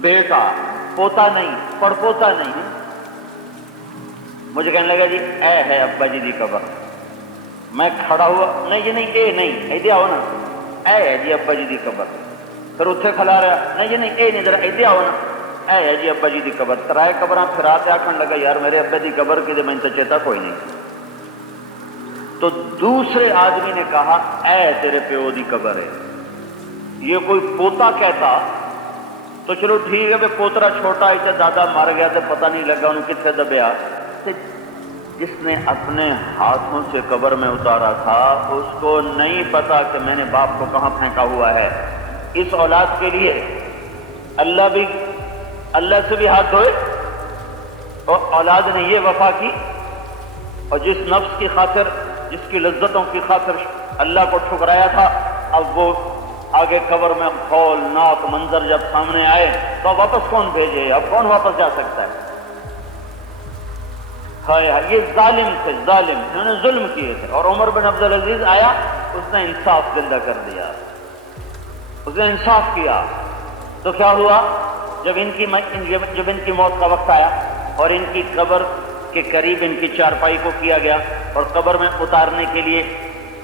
بیٹا، پوتا نہیں، پڑپوتا نہیں، مجھے کہنے لگا جی اے ہے ابا جی دی قبر۔ میں کھڑا ہوا، نہیں جی نہیں، اے نہیں، ایدے آؤ نا، اے ہے جی ابا جی دی قبر۔ پھر اتھے کھلا رہا، نہیں جی نہیں، اے نہیں، ذرا ایدے آؤ نا، اے ہے جی ابا جی دی قبر۔ ترائے قبراں پھراتے آکھن لگا یار میرے ابا دی قبر کی میں تو چیتا کوئی نہیں۔ تو دوسرے آدمی نے کہا اے تیرے پیو دی قبر ہے۔ یہ کوئی پوتا کہتا تو چلو ٹھیک ہے، پوترا چھوٹا ہی تے دادا مر گیا تے پتہ نہیں لگا انہوں کتنے دبیا۔ جس نے اپنے ہاتھوں سے قبر میں اتارا تھا اس کو نہیں پتا کہ میں نے باپ کو کہاں پھینکا ہوا ہے۔ اس اولاد کے لیے اللہ سے بھی ہاتھ دھوئے، اور اولاد نے یہ وفا کی، اور جس نفس کی خاطر، جس کی لذتوں کی خاطر اللہ کو ٹھکرایا تھا، اب وہ آگے قبر میں ہولناک منظر جب سامنے آئے تو اب واپس کون بھیجے؟ اب کون واپس جا سکتا ہے؟ ہائے یہ ظالم تھے، ظالم، انہوں نے ظلم کیے تھے. اور عمر بن عبدالعزیز آیا، اس نے انصاف زندہ کر دیا، اس نے انصاف کیا. تو کیا ہوا؟ جب ان کی موت کا وقت آیا اور ان کی قبر کے قریب ان کی چارپائی کو کیا گیا اور قبر میں اتارنے کے لیے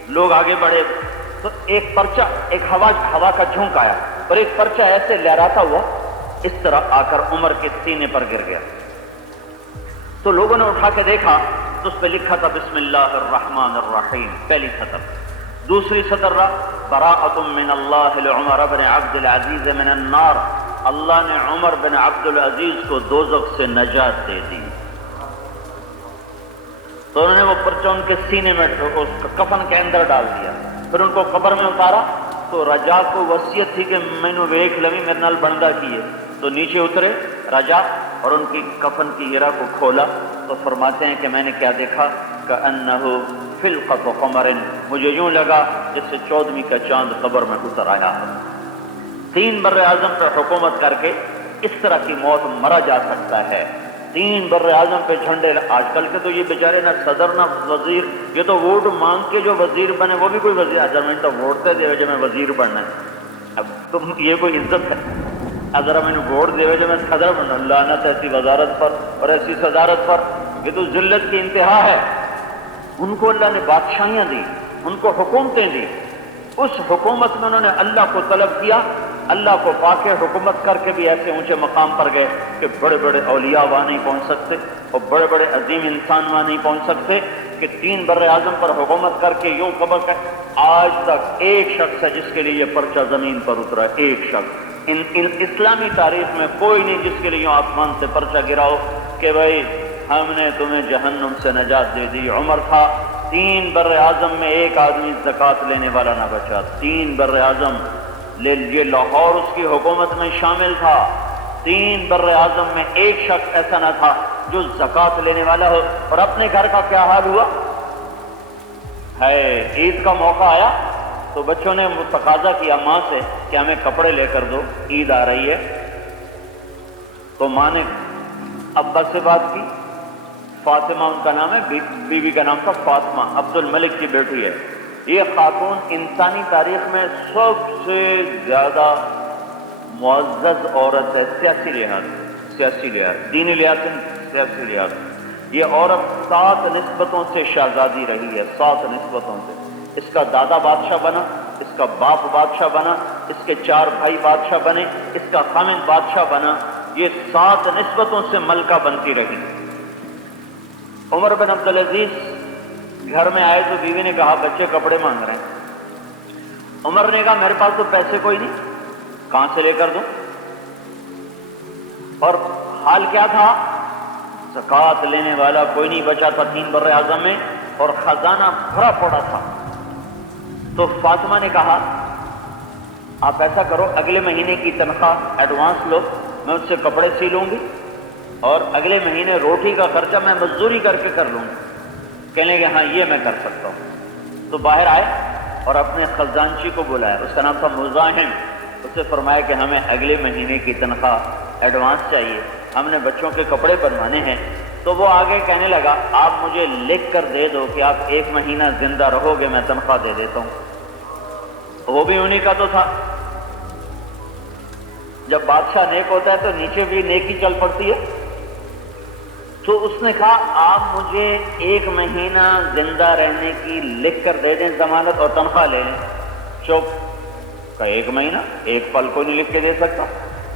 لوگ آگے بڑھے، تو ایک پرچہ، ایک ہوا کا جھونک آیا اور ایک پرچہ ایسے لہراتا ہوا اس طرح آ کر عمر کے سینے پر گر گیا. تو لوگوں نے اٹھا کے دیکھا تو اس پہ لکھا تھا بسم اللہ الرحمن الرحیم، پہلی سطر. دوسری سطر براءۃ من اللہ لعمر بن عبد العزیز من النار، اللہ نے عمر بن عبد العزیز کو دوزخ سے نجات دے دی. تو انہوں نے وہ پرچہ ان کے سینے میں اس کفن کے اندر ڈال دیا. پھر ان کو قبر میں اتارا تو رجا کو وصیت تھی کہ میں نے ویکھ لوی میرے نال بندہ کیے. تو نیچے اترے رجا اور ان کی کفن کی ہیرا کو کھولا تو فرماتے ہیں کہ میں نے کیا دیکھا؟ کأنہ فلقۃ قمر، مجھے یوں لگا جس سے 14ویں کا چاند قبر میں اتر آیا. 3 بر اعظم پر حکومت کر کے اس طرح کی موت مرا جا سکتا ہے. 3 بر اعظم پہ جھنڈے. آج کل کے تو یہ بیچارے نہ صدر نہ وزیر، یہ تو ووٹ مانگ کے جو وزیر بنے وہ بھی کوئی وزیر اعظم نہیں تو ووٹ دے جو میں وزیر بننا ہے. اب تم یہ کوئی عزت ہے؟ اگر میں نے ووٹ دے جو میں صدر بننا، لعنت ایسی وزارت پر اور ایسی صدارت پر، یہ تو ذلت کی انتہا ہے. ان کو اللہ نے بادشاہیاں دی، ان کو حکومتیں دی. اس حکومت میں انہوں نے اللہ کو طلب کیا، اللہ کو پا کے حکومت کر کے بھی ایسے اونچے مقام پر گئے کہ بڑے بڑے اولیاء وہاں نہیں پہنچ سکتے اور بڑے بڑے عظیم انسان وہاں نہیں پہنچ سکتے. کہ 3 بر اعظم پر حکومت کر کے یوں قبر کر. آج تک ایک شخص ہے جس کے لیے یہ پرچہ زمین پر اترا، ایک شخص. ان اسلامی تاریخ میں کوئی نہیں جس کے لیے یوں آسمان سے پرچہ گراؤ کہ بھائی ہم نے تمہیں جہنم سے نجات دے دی. عمر تھا، 3 بر اعظم میں ایک آدمی زکوٰۃ لینے والا نہ بچا. 3 بر اعظم، یہ لاہور اس کی حکومت میں شامل تھا. 3 بر اعظم میں ایک شخص ایسا نہ تھا جو زکوٰۃ لینے والا ہو. اور اپنے گھر کا کیا حال ہوا ہے؟ عید کا موقع آیا تو بچوں نے تقاضا کیا ماں سے کہ ہمیں کپڑے لے کر دو، عید آ رہی ہے. تو ماں نے ابا سے بات کی. فاطمہ ان کا نام ہے، بیوی کا نام تھا فاطمہ، عبد الملک کی بیٹی ہے. یہ خاتون انسانی تاریخ میں سب سے زیادہ معزز عورت ہے، سیاسی لحاظ، دینی لحاظ سے، سیاسی لحاظ. یہ عورت 7 نسبتوں سے شہزادی رہی ہے، 7 نسبتوں سے. اس کا دادا بادشاہ بنا، اس کا باپ بادشاہ بنا، اس کے 4 بھائی بادشاہ بنے، اس کا خامند بادشاہ بنا. یہ 7 نسبتوں سے ملکہ بنتی رہی. عمر بن عبدالعزیز گھر میں آئے تو بیوی نے کہا بچے کپڑے مانگ رہے ہیں. عمر نے کہا میرے پاس تو پیسے کوئی نہیں، کہاں سے لے کر دوں؟ اور حال کیا تھا؟ زکوٰۃ لینے والا کوئی نہیں بچا تھا 3 بر اعظم میں اور خزانہ بھرا پڑا تھا. تو فاطمہ نے کہا آپ ایسا کرو، اگلے مہینے کی تنخواہ ایڈوانس لو، میں اس سے کپڑے سی لوں گی اور اگلے مہینے روٹی کا خرچہ میں مزدوری کر کے کر لوں گی. کہنے لگے ہاں یہ میں کر سکتا ہوں. تو باہر آئے اور اپنے خزانچی کو بلایا، اس کا نام تھا مزاحم. اس سے فرمایا کہ ہمیں اگلے مہینے کی تنخواہ ایڈوانس چاہیے، ہم نے بچوں کے کپڑے بنوانے ہیں. تو وہ آگے کہنے لگا آپ مجھے لکھ کر دے دو کہ آپ 1 مہینہ زندہ رہو گے، میں تنخواہ دے دیتا ہوں. وہ بھی انہی کا تو تھا. جب بادشاہ نیک ہوتا ہے تو نیچے بھی نیکی چل پڑتی ہے. تو اس نے کہا آپ مجھے 1 مہینہ زندہ رہنے کی لکھ کر دے دیں ضمانت اور تنخواہ لے لیں. چپ کا 1 مہینہ، 1 پل کو نہیں لکھ کے دے سکتا.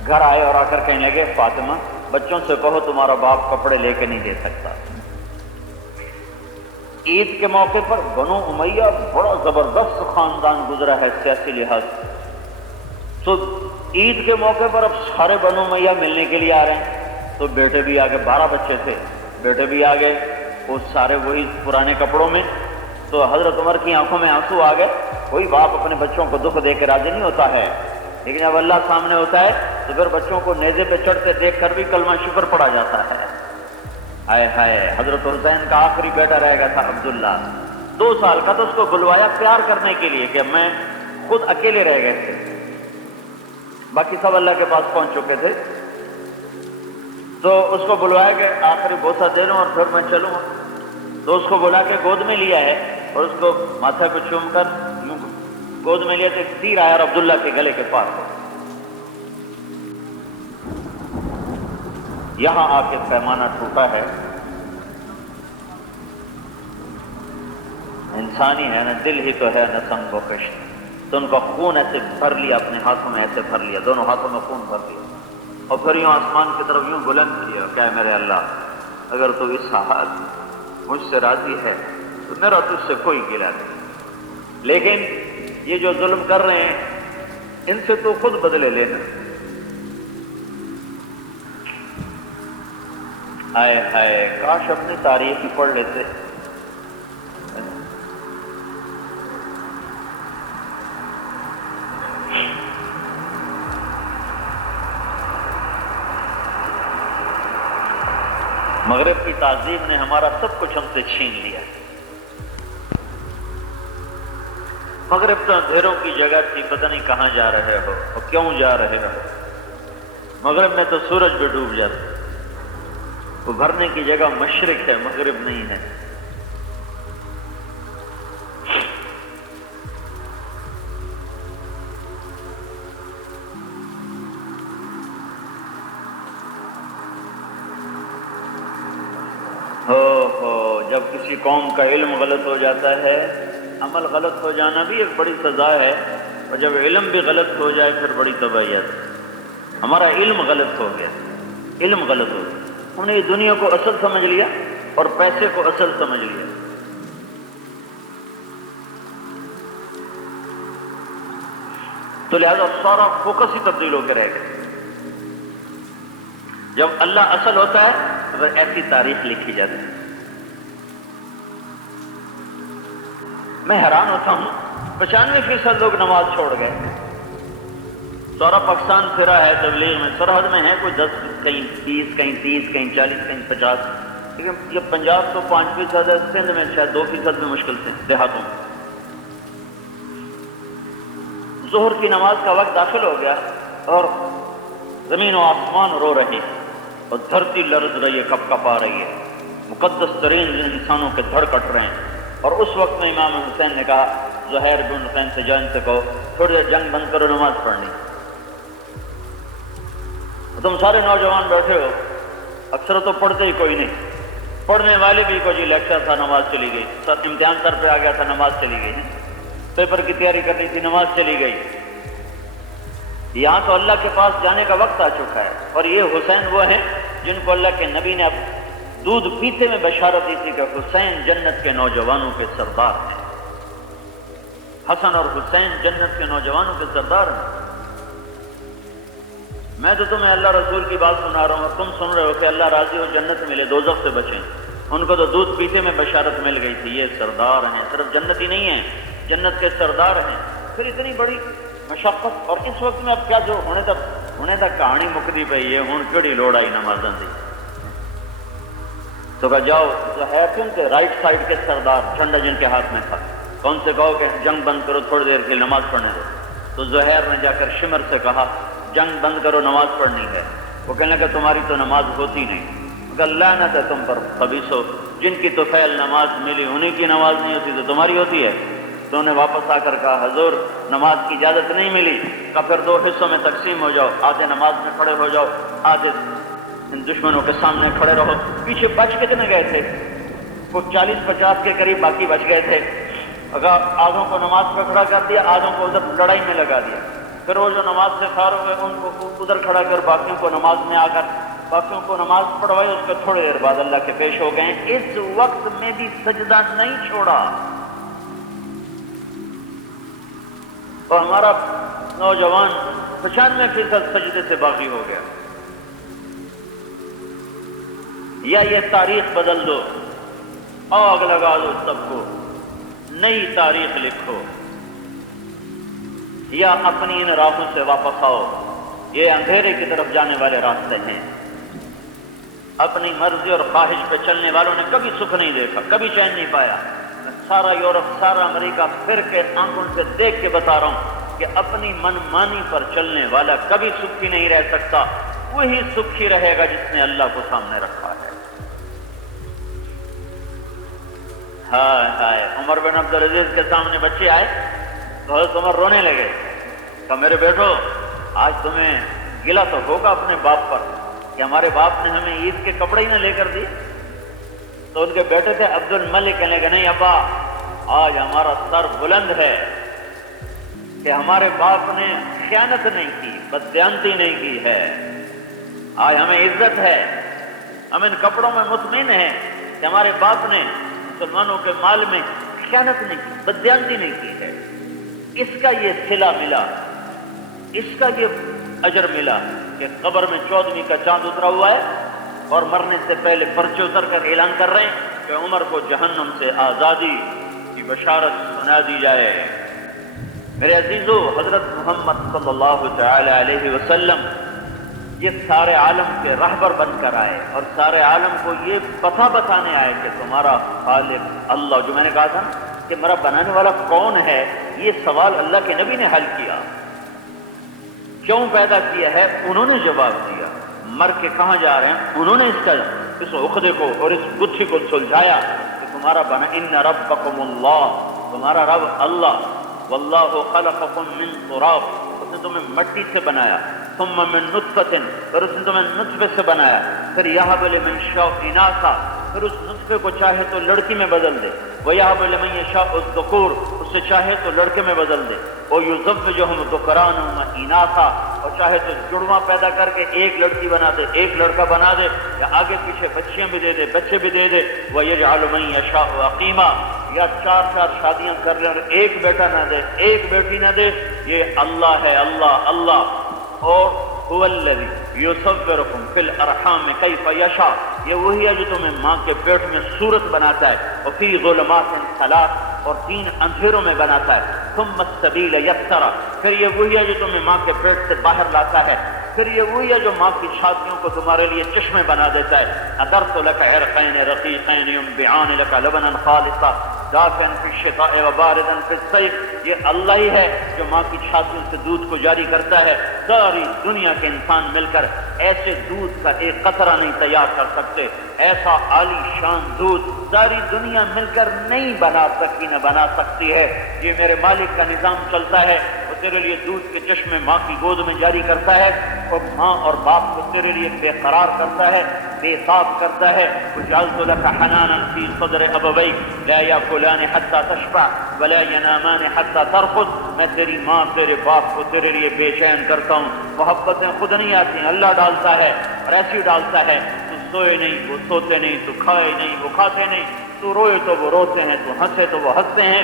گھر آئے اور آ کر کہنے لگے فاطمہ بچوں سے کہو تمہارا باپ کپڑے لے کے نہیں دے سکتا. عید کے موقع پر بنو امیہ بڑا زبردست خاندان گزرا ہے سیاسی لحاظ. تو عید کے موقع پر اب سارے بنو امیہ ملنے کے لیے آ رہے ہیں. تو بیٹے بھی آگے، 12 بچے تھے، بیٹے بھی آ گئے وہ سارے وہی پرانے کپڑوں میں. تو حضرت عمر کی آنکھوں میں آنسو آ گئے. کوئی باپ اپنے بچوں کو دکھ دے کے راضی نہیں ہوتا ہے، لیکن جب اللہ سامنے ہوتا ہے تو پھر بچوں کو نیزے پہ چڑھتے دیکھ کر بھی کلمہ شکر پڑا جاتا ہے. ہائے ہائے، حضرت حسین کا آخری بیٹا رہ گیا تھا عبداللہ، 2 سال کا. تو اس کو بلوایا پیار کرنے کے لیے کہ میں خود اکیلے رہ گئے تھے، باقی سب اللہ کے پاس پہنچ چکے تھے. تو اس کو بلوایا کہ آخری بوسہ دے لوں اور پھر میں چلوں. تو اس کو بلا کے گود میں لیا ہے اور اس کو ماتھے کو چوم کر گود میں لیا تو ایک تیر آیا اور عبداللہ کے گلے کے پاس ہو. یہاں آ کے پیمانہ ٹوٹا ہے. انسانی ہے نا، دل ہی تو ہے نہ سنگ و کشت. تو ان کا خون ایسے بھر لیا، اپنے ہاتھوں میں ایسے بھر لیا، دونوں ہاتھوں میں خون بھر لیا اور پھر یوں آسمان کی طرف یوں بلند کیا کہ اے میرے اللہ، اگر تو اس حال مجھ سے راضی ہے تو میرا تجھ سے کوئی گلہ نہیں، لیکن یہ جو ظلم کر رہے ہیں ان سے تو خود بدلے لینا. ہائے ہائے، کاش اپنی تاریخ ہی پڑھ لیتے. مغرب کی تعظیم نے ہمارا سب کچھ ہم سے چھین لیا. مغرب تو اندھیروں کی جگہ تھی، پتہ نہیں کہاں جا رہے ہو اور کیوں جا رہے ہو. مغرب میں تو سورج بھی ڈوب جاتا، وہ بھرنے کی جگہ مشرق ہے، مغرب نہیں ہے. جب کسی قوم کا علم غلط ہو جاتا ہے، عمل غلط ہو جانا بھی ایک بڑی سزا ہے، اور جب علم بھی غلط ہو جائے پھر بڑی تباہیت. ہمارا علم غلط ہو گیا، علم غلط ہو گیا. ہم نے یہ دنیا کو اصل سمجھ لیا اور پیسے کو اصل سمجھ لیا. تو لہذا سارا فوکس ہی تبدیل ہو کے رہ گیا. جب اللہ اصل ہوتا ہے تو پھر ایسی تاریخ لکھی جاتی ہے. میں حیران ہوتا ہوں، 95% لوگ نماز چھوڑ گئے. سارا پاکستان پھرا ہے تبلیغ میں، سرحد میں ہے کوئی 10، کہیں 20، کہیں 30، کہیں 40، کہیں 50، لیکن یہ پنجاب تو 5% ہے، سندھ میں شاید 2% بھی مشکل سے دیہاتوں میں. ظہر کی نماز کا وقت داخل ہو گیا اور زمین و آسمان رو رہی اور دھرتی لرز رہی ہے، کپ کپ آ رہی ہے، مقدس ترین انسانوں کے دھڑ کٹ رہے ہیں. اور اس وقت میں امام حسین نے کہا زہیر بن حسین سے جان سے کہو تھوڑی دیر جنگ بند کرو، نماز پڑھنی. تم سارے نوجوان بیٹھے ہو، اکثر تو پڑھتے ہی کوئی نہیں، پڑھنے والے بھی کو جی لیکچر تھا نماز چلی گئی، سر امتحان سر پہ آ گیا تھا نماز چلی گئی، پیپر کی تیاری کرنی تھی نماز چلی گئی. یہاں تو اللہ کے پاس جانے کا وقت آ چکا ہے. اور یہ حسین وہ ہیں جن کو اللہ کے نبی نے اب دودھ پیتے میں بشارت دی تھی کہ حسین جنت کے نوجوانوں کے سردار ہیں. حسن اور حسین جنت کے نوجوانوں کے سردار ہیں. میں تو تمہیں اللہ رسول کی بات سنا رہا ہوں اور تم سن رہے ہو کہ اللہ راضی ہو، جنت ملے، دوزخ سے بچیں. ان کو تو دودھ پیتے میں بشارت مل گئی تھی. یہ سردار ہیں، صرف جنت ہی نہیں ہیں، جنت کے سردار ہیں. پھر اتنی بڑی مشقت، اور اس وقت میں اب کیا جو ہونے تک کہانی مکدی پئی ہے، ہوں کیڑی لوڑ آئی نمازاں دی. تو کہا جاؤ زہیر کے رائٹ سائڈ کے سردار، جھنڈا جن کے ہاتھ میں تھا، کون سے کہو کہ جنگ بند کرو، تھوڑی دیر کے لیے نماز پڑھنے دو. تو زہیر نے جا کر شمر سے کہا جنگ بند کرو، نماز پڑھنی ہے. وہ کہنے لگا تمہاری تو نماز ہوتی نہیں. کہا لعنت ہے تم پر خبیثو، جن کی تو فعل نماز ملی انہیں کی نماز نہیں ہوتی تو تمہاری ہوتی ہے. تو انہیں واپس آ کر کہا حضور نماز کی اجازت نہیں ملی. کہا پھر 2 حصوں میں تقسیم ہو جاؤ، آدھے نماز میں کھڑے ہو جاؤ، آدھے ان دشمنوں کے سامنے کھڑے رہو. پیچھے بچ کتنے گئے تھے؟ کچھ 40-50 کے قریب باقی بچ گئے تھے. اگر آدھوں کو نماز پہ کھڑا کر دیا، آدھوں کو ادھر لڑائی میں لگا دیا. پھر وہ جو نماز سے فارغ ہوئے ان کو ادھر کھڑا کر باقیوں کو نماز میں آ کر باقیوں کو نماز پڑھوائی. اس کے تھوڑی دیر بعد اللہ کے پیش ہو گئے. اس وقت میں بھی سجدہ نہیں چھوڑا. اور ہمارا نوجوان 95% سجدے سے باقی ہو گیا. یا یہ تاریخ بدل دو، آگ لگا دو سب کو، نئی تاریخ لکھو، یا اپنی ان راہوں سے واپس آؤ. یہ اندھیرے کی طرف جانے والے راستے ہیں. اپنی مرضی اور خواہش پہ چلنے والوں نے کبھی سکھ نہیں دیکھا، کبھی چین نہیں پایا. سارا یورپ، سارا امریکہ پھر کے آنکھوں سے دیکھ کے بتا رہا ہوں کہ اپنی من مانی پر چلنے والا کبھی سکھی نہیں رہ سکتا، وہی سکھی رہے گا جس نے اللہ کو سامنے رکھا ہے۔ ہائے ہائے، عمر بن عبدالعزیز کے سامنے بچے آئے تو حضرت عمر رونے لگے، کہا میرے بیٹو آج تمہیں گلہ تو ہوگا اپنے باپ پر کہ ہمارے باپ نے ہمیں عید کے کپڑے ہی نہ لے کر دی۔ تو ان کے بیٹے تھے عبد الملک، کہنے لگے نہیں ابا، آج ہمارا سر بلند ہے کہ ہمارے باپ نے خیانت نہیں کی، بددیانتی نہیں کی ہے، آج ہمیں عزت ہے، ہم ان کپڑوں میں مطمئن ہیں کہ ہمارے باپ نے مسلمانوں کے مال میں خیانت نہیں کی، بددیانتی نہیں کی ہے۔ اس کا یہ صلہ ملا، اس کا یہ اجر ملا کہ قبر میں 14ویں کا چاند اترا ہوا ہے اور مرنے سے پہلے پرچے اتر کر اعلان کر رہے ہیں کہ عمر کو جہنم سے آزادی کی بشارت سنا دی جائے۔ میرے عزیزو، حضرت محمد صلی اللہ تعالی علیہ وسلم یہ سارے عالم کے رہبر بن کر آئے اور سارے عالم کو یہ بتانے آئے کہ تمہارا خالق اللہ، جو میں نے کہا تھا کہ میرا بنانے والا کون ہے، یہ سوال اللہ کے نبی نے حل کیا، کیوں پیدا کیا ہے انہوں نے جواب دیا، مر کے کہاں جا رہے ہیں انہوں نے اس عقدے کو اور اس گتھی کو سلجھایا کہ تمہارا بنا ان ربکم اللہ، تمہارا رب اللہ، واللہ خلقکم من تراب، اس نے تمہیں مٹی سے بنایا، ثم من نطفۃ، پھر اس نے تمہیں نطفے سے بنایا، پھر یہب لمن یشاء اناثا، پھر اس نطفے کو چاہے تو لڑکی میں بدل دے، ویہب لمن یشاء الذکور، اس سے چاہے تو لڑکے میں بدل دے، ویزوجہم ذکرانا واناثا، اور چاہے تو جڑواں پیدا کر کے ایک لڑکی بنا دے ایک لڑکا بنا دے، یا آگے پیچھے بچیاں بھی دے دے بچے بھی دے دے، ویجعل من یشاء عقیما، یا 4 شادیاں کر لے اور ایک بیٹا نہ دے ایک بیٹی نہ دے، یہ اللہ ہے، اللہ اللہ۔ اور هو الذی یصورکم فی الارحام کیف یشاء، یہ وہی ہے جو تمہیں ماں کے پیٹ میں صورت بناتا ہے، اور فی ظلمات ثلاث، اور 3 اندھیروں میں بناتا ہے، ثم السبیل یسرا، پھر یہ وہی ہے جو تمہیں ماں کے پیٹ سے باہر لاتا ہے، پھر یہ وہی ہے جو ماں کی چھاتیوں کو تمہارے لیے چشمے بنا دیتا ہے، ادرت لک عرقین رقیقین ینبعان لک لبنا خالصا دافعا فی الشتاء وباردا فی الصیف، یہ اللہ ہی ہے جو ماں کی چھاتیوں سے دودھ کو جاری کرتا ہے۔ ساری دنیا کے انسان مل کر ایسے دودھ کا ایک قطرہ نہیں تیار کر سکتے، ایسا عالی شان دودھ ساری دنیا مل کر نہیں بنا سکی نہ بنا سکتی ہے۔ یہ میرے مالک کا نظام چلتا ہے، وہ تیرے لیے دودھ کے چشمے ماں کی گود میں جاری کرتا ہے، اور ماں اور باپ کو تیرے لیے بے قرار کرتا ہے، بے خواب کرتا ہے۔ وجعلت لك حنانا في صدر ابويك لا ياكلان حتى تشبع ولا ينامان حتى ترقد، میں تیری ماں تیرے باپ کو تیرے لیے بے چین کرتا ہوں، محبتیں خود نہیں آتی ہیں، اللہ ڈالتا ہے، اور ایسی ڈالتا ہے، تو سوئے نہیں وہ سوتے نہیں، تو کھائے نہیں وہ کھاتے نہیں، تو روئے تو وہ روتے ہیں، تو ہنسے تو وہ ہنستے ہیں،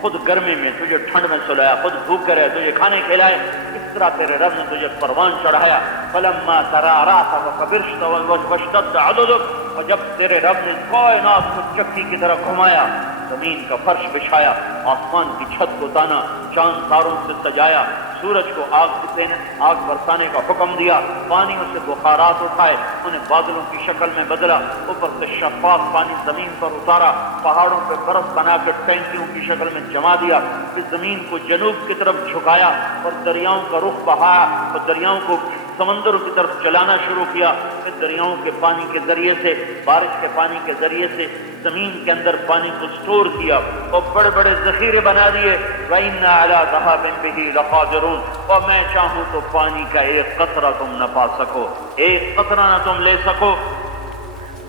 خود گرمی میں تجھے ٹھنڈ میں سلایا، خود بھوکے رہے تجھے کھانے کھلائے، اس طرح تیرے رب نے تجھے پروان چڑھایا۔ فلما ترعرعت وكبرت واشتد عضدك، اور جب تیرے رب نے کائنات کو چکی کی طرح گھمایا، زمین کا فرش بچھایا، آسمان کی چھت کو تانا، چاند تاروں سے سجایا، سورج کو آگ برسانے کا حکم دیا، پانیوں سے بخارات اٹھائے، انہیں بادلوں کی شکل میں بدلا، اوپر سے شفاف پانی زمین پر اتارا، پہاڑوں پہ برف بنا کے ٹینکیوں کی شکل میں جما دیا، پھر زمین کو جنوب کی طرف جھکایا اور دریاؤں کا رخ بہایا اور دریاؤں کو سمندر کی طرف چلانا شروع کیا، پھر دریاؤں کے پانی کے ذریعے سے، بارش کے پانی کے ذریعے سے زمین کے اندر پانی کو سٹور کیا اور بڑے بڑے ذخیرے بنا دیے۔ وَإِنَّ عَلَىٰ ذَهَابٍ بِهِ لَقَادِرُونَ، اور میں چاہوں تو پانی کا ایک قطرہ تم نہ پا سکو، ایک قطرہ نہ تم لے سکو،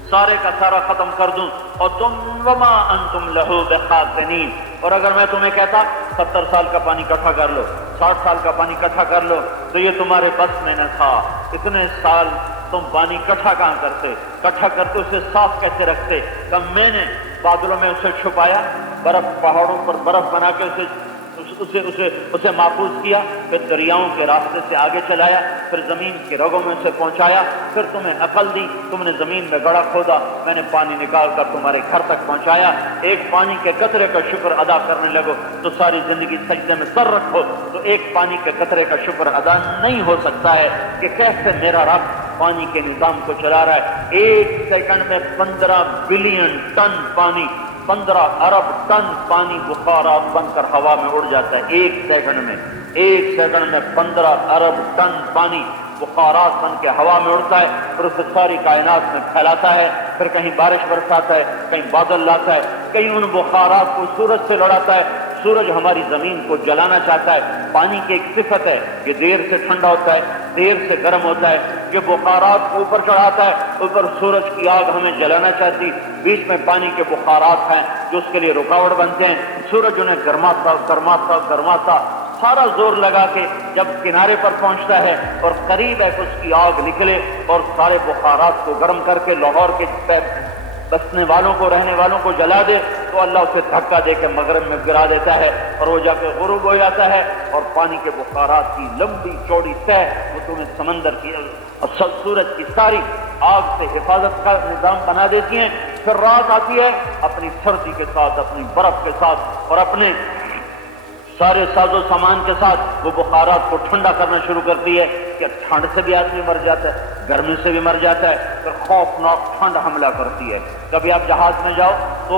سارے کا سارا ختم کر دوں، اور تم وما انتم لہو بخازنین، اور اگر میں تمہیں کہتا 70 سال کا پانی اکٹھا کر لو، 60 سال کا پانی اکٹھا کر لو، تو یہ تمہارے بس میں نہ تھا، اتنے سال تم پانی اکٹھا کہاں کرتے، اکٹھا کرتے اسے صاف کیسے رکھتے؟ کب میں نے بادلوں میں اسے چھپایا، برف پہاڑوں پر برف بنا کے اسے محفوظ کیا، پھر دریاؤں کے راستے سے آگے چلایا، پھر زمین کے رگوں میں اسے پہنچایا، پھر تمہیں عقل دی، تم نے زمین میں گڑھا کھودا، میں نے پانی نکال کر تمہارے گھر تک پہنچایا، ایک پانی کے قطرے کا شکر ادا کرنے لگو تو ساری زندگی سجدے میں سر رکھو تو ایک پانی کے قطرے کا شکر ادا نہیں ہو سکتا ہے کہ کیسے میرا رب پانی کے نظام کو چلا رہا ہے۔ ایک سیکنڈ میں 15 بلین ٹن پانی 15 ارب ٹن پانی بخارات بن کر ہوا میں اڑ جاتا ہے ایک سیکنڈ میں 15 ارب ٹن پانی بخارات بن کے ہوا میں اڑتا ہے، پھر اسے ساری کائنات میں پھیلاتا ہے، پھر کہیں بارش برساتا ہے، کہیں بادل لاتا ہے، کہیں ان بخارات کو سورج سے لڑاتا ہے۔ سورج ہماری زمین کو جلانا چاہتا ہے۔ پانی کی ایک صفت ہے، یہ دیر سے ٹھنڈا ہوتا ہے، دیر سے گرم ہوتا ہے، یہ بخارات کو اوپر چڑھاتا ہے، اوپر سورج کی آگ ہمیں جلانا چاہتی، بیچ میں پانی کے بخارات ہیں جو اس کے لیے رکاوٹ بنتے ہیں۔ سورج انہیں گرماتا سارا زور لگا کے جب کنارے پر پہنچتا ہے اور قریب ہے کہ اس کی آگ نکلے اور سارے بخارات کو گرم کر کے لاہور کے بسنے والوں کو رہنے والوں کو جلا دے، تو اللہ اسے دھکا دے کے مغرب میں گرا دیتا ہے اور وہ جا کے غروب ہو جاتا ہے، اور پانی کے بخارات کی لمبی چوڑی تہ وہ تمہیں سمندر کی اور سورج کی ساری آگ سے حفاظت کا نظام بنا دیتی ہیں۔ پھر رات آتی ہے اپنی سردی کے ساتھ، اپنی برف کے ساتھ اور اپنے سارے ساز و سامان کے ساتھ وہ بخارات کو ٹھنڈا کرنا شروع کرتی ہے کہ ٹھنڈ سے بھی آدمی مر جاتا ہے، گرمی سے بھی مر جاتا ہے، پھر خوفناک ٹھنڈ حملہ کرتی ہے۔ کبھی آپ جہاز میں جاؤ تو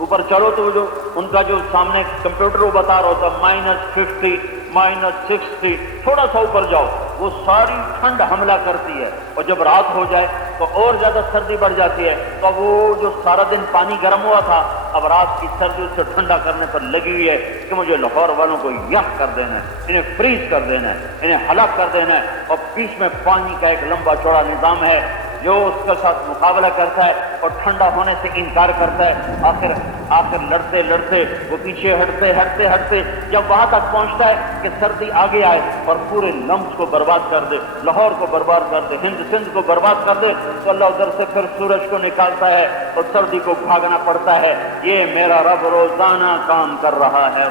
اوپر چلو تو جو ان کا جو سامنے کمپیوٹر وہ بتا رہا ہوتا -50 -60، تھوڑا سا اوپر جاؤ وہ ساری ٹھنڈ حملہ کرتی ہے، اور جب رات ہو جائے تو اور زیادہ سردی بڑھ جاتی ہے۔ تو وہ جو سارا دن پانی گرم ہوا تھا اب رات کی سردی اس سے ٹھنڈا کرنے پر لگی ہوئی ہے کہ مجھے لاہور والوں کو یخ کر دینا ہے، انہیں فریز کر دینا ہے، انہیں ہلاک کر دینا ہے، اور بیچ میں پانی کا ایک لمبا چوڑا نظام ہے جو اس کے ساتھ مقابلہ کرتا ہے اور ٹھنڈا ہونے سے انکار کرتا ہے۔ آخر لڑتے وہ پیچھے ہٹتے جب وہاں تک پہنچتا ہے کہ سردی آگے آئے اور پورے لمس کو برباد کر دے، لاہور کو برباد کر دے، ہند سندھ کو برباد کر دے، تو اللہ ادھر سے پھر سورج کو نکالتا ہے اور سردی کو بھاگنا پڑتا ہے۔ یہ میرا رب روزانہ کام کر رہا ہے،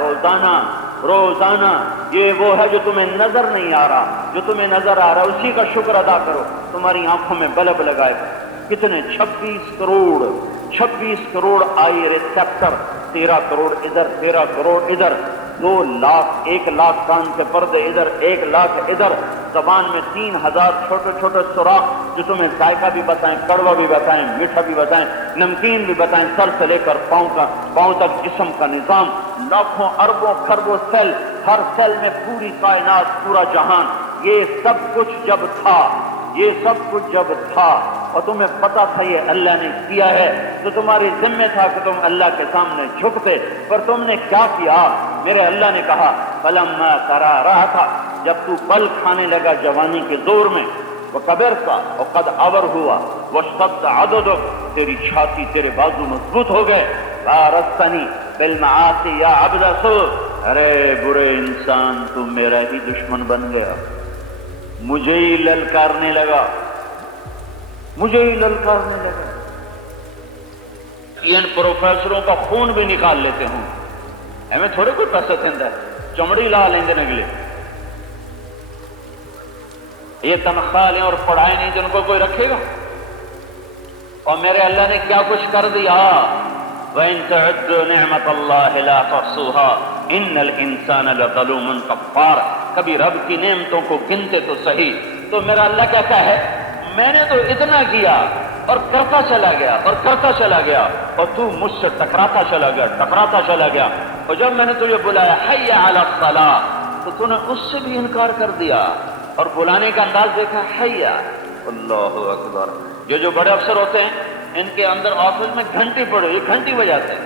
روزانہ یہ وہ ہے جو تمہیں نظر نہیں آ رہا، جو تمہیں نظر آ رہا ہے اسی کا شکر ادا کرو۔ تمہاری آنکھوں میں بلب لگائے کتنے 26 کروڑ آئی ریسیپٹر، 13 کروڑ ادھر 13 کروڑ ادھر، 2 لاکھ 1 لاکھ کان کے پردے ادھر 1 لاکھ ادھر، زبان میں 3000 چھوٹے سوراخ جو تمہیں ذائقہ بھی بتائیں، کڑوا بھی بتائیں، میٹھا بھی بتائیں، نمکین بھی بتائیں، سر سے لے کر پاؤں تک جسم کا نظام، لاکھوں اربوں خربوں سیل، ہر سیل میں پوری کائنات، پورا جہان، یہ سب کچھ جب تھا اور تمہیں پتا تھا یہ اللہ نے کیا ہے، تو تمہارے ذمہ تھا کہ تم اللہ کے سامنے جھکتے، پر تم نے کیا کیا؟ میرے اللہ نے کہا فلما ترا رہا تھا جب تو بل کھانے لگا جوانی کے زور میں، وہ کبر کا اور قد آور ہوا، وہ شد عدد، تیری چھاتی تیرے بازو مضبوط ہو گئے، وارثنی بالمعاصی یا عبد سوء، ارے برے انسان تو میرا ہی دشمن بن گیا، مجھے ہی للکارنے لگا۔ ان پروفیسروں کا خون بھی نکال لیتے ہوں، ہمیں تھوڑے کوئی پیسہ دیتا ہے، چمڑی لا لیں دے نگلے، یہ تنخواہ لیں اور پڑھائیں نہیں جن کو کوئی رکھے گا۔ اور میرے اللہ نے کیا کچھ کر دیا، وَإِن تَعُدُّوا نِعْمَةَ اللَّهِ لَا تُحْصُوهَا إِنَّ الْإِنسَانَ لَظَلُومٌ كَفَّارٌ۔ کبھی رب کی نعمتوں کو گنتے تو صحیح۔ تو میرا اللہ کہتا ہے میں نے تو اتنا کیا اور کرتا چلا گیا اور تو مجھ سے ٹکراتا چلا گیا، اور جب میں نے تجھے بلایا حی علی الصلاۃ تو تو نے اس سے بھی انکار کر دیا، اور بلانے کا انداز دیکھا حی، اللہ اکبر۔ جو بڑے افسر ہوتے ہیں ان کے اندر آفس میں گھنٹی پڑے، یہ گھنٹی بجاتے ہیں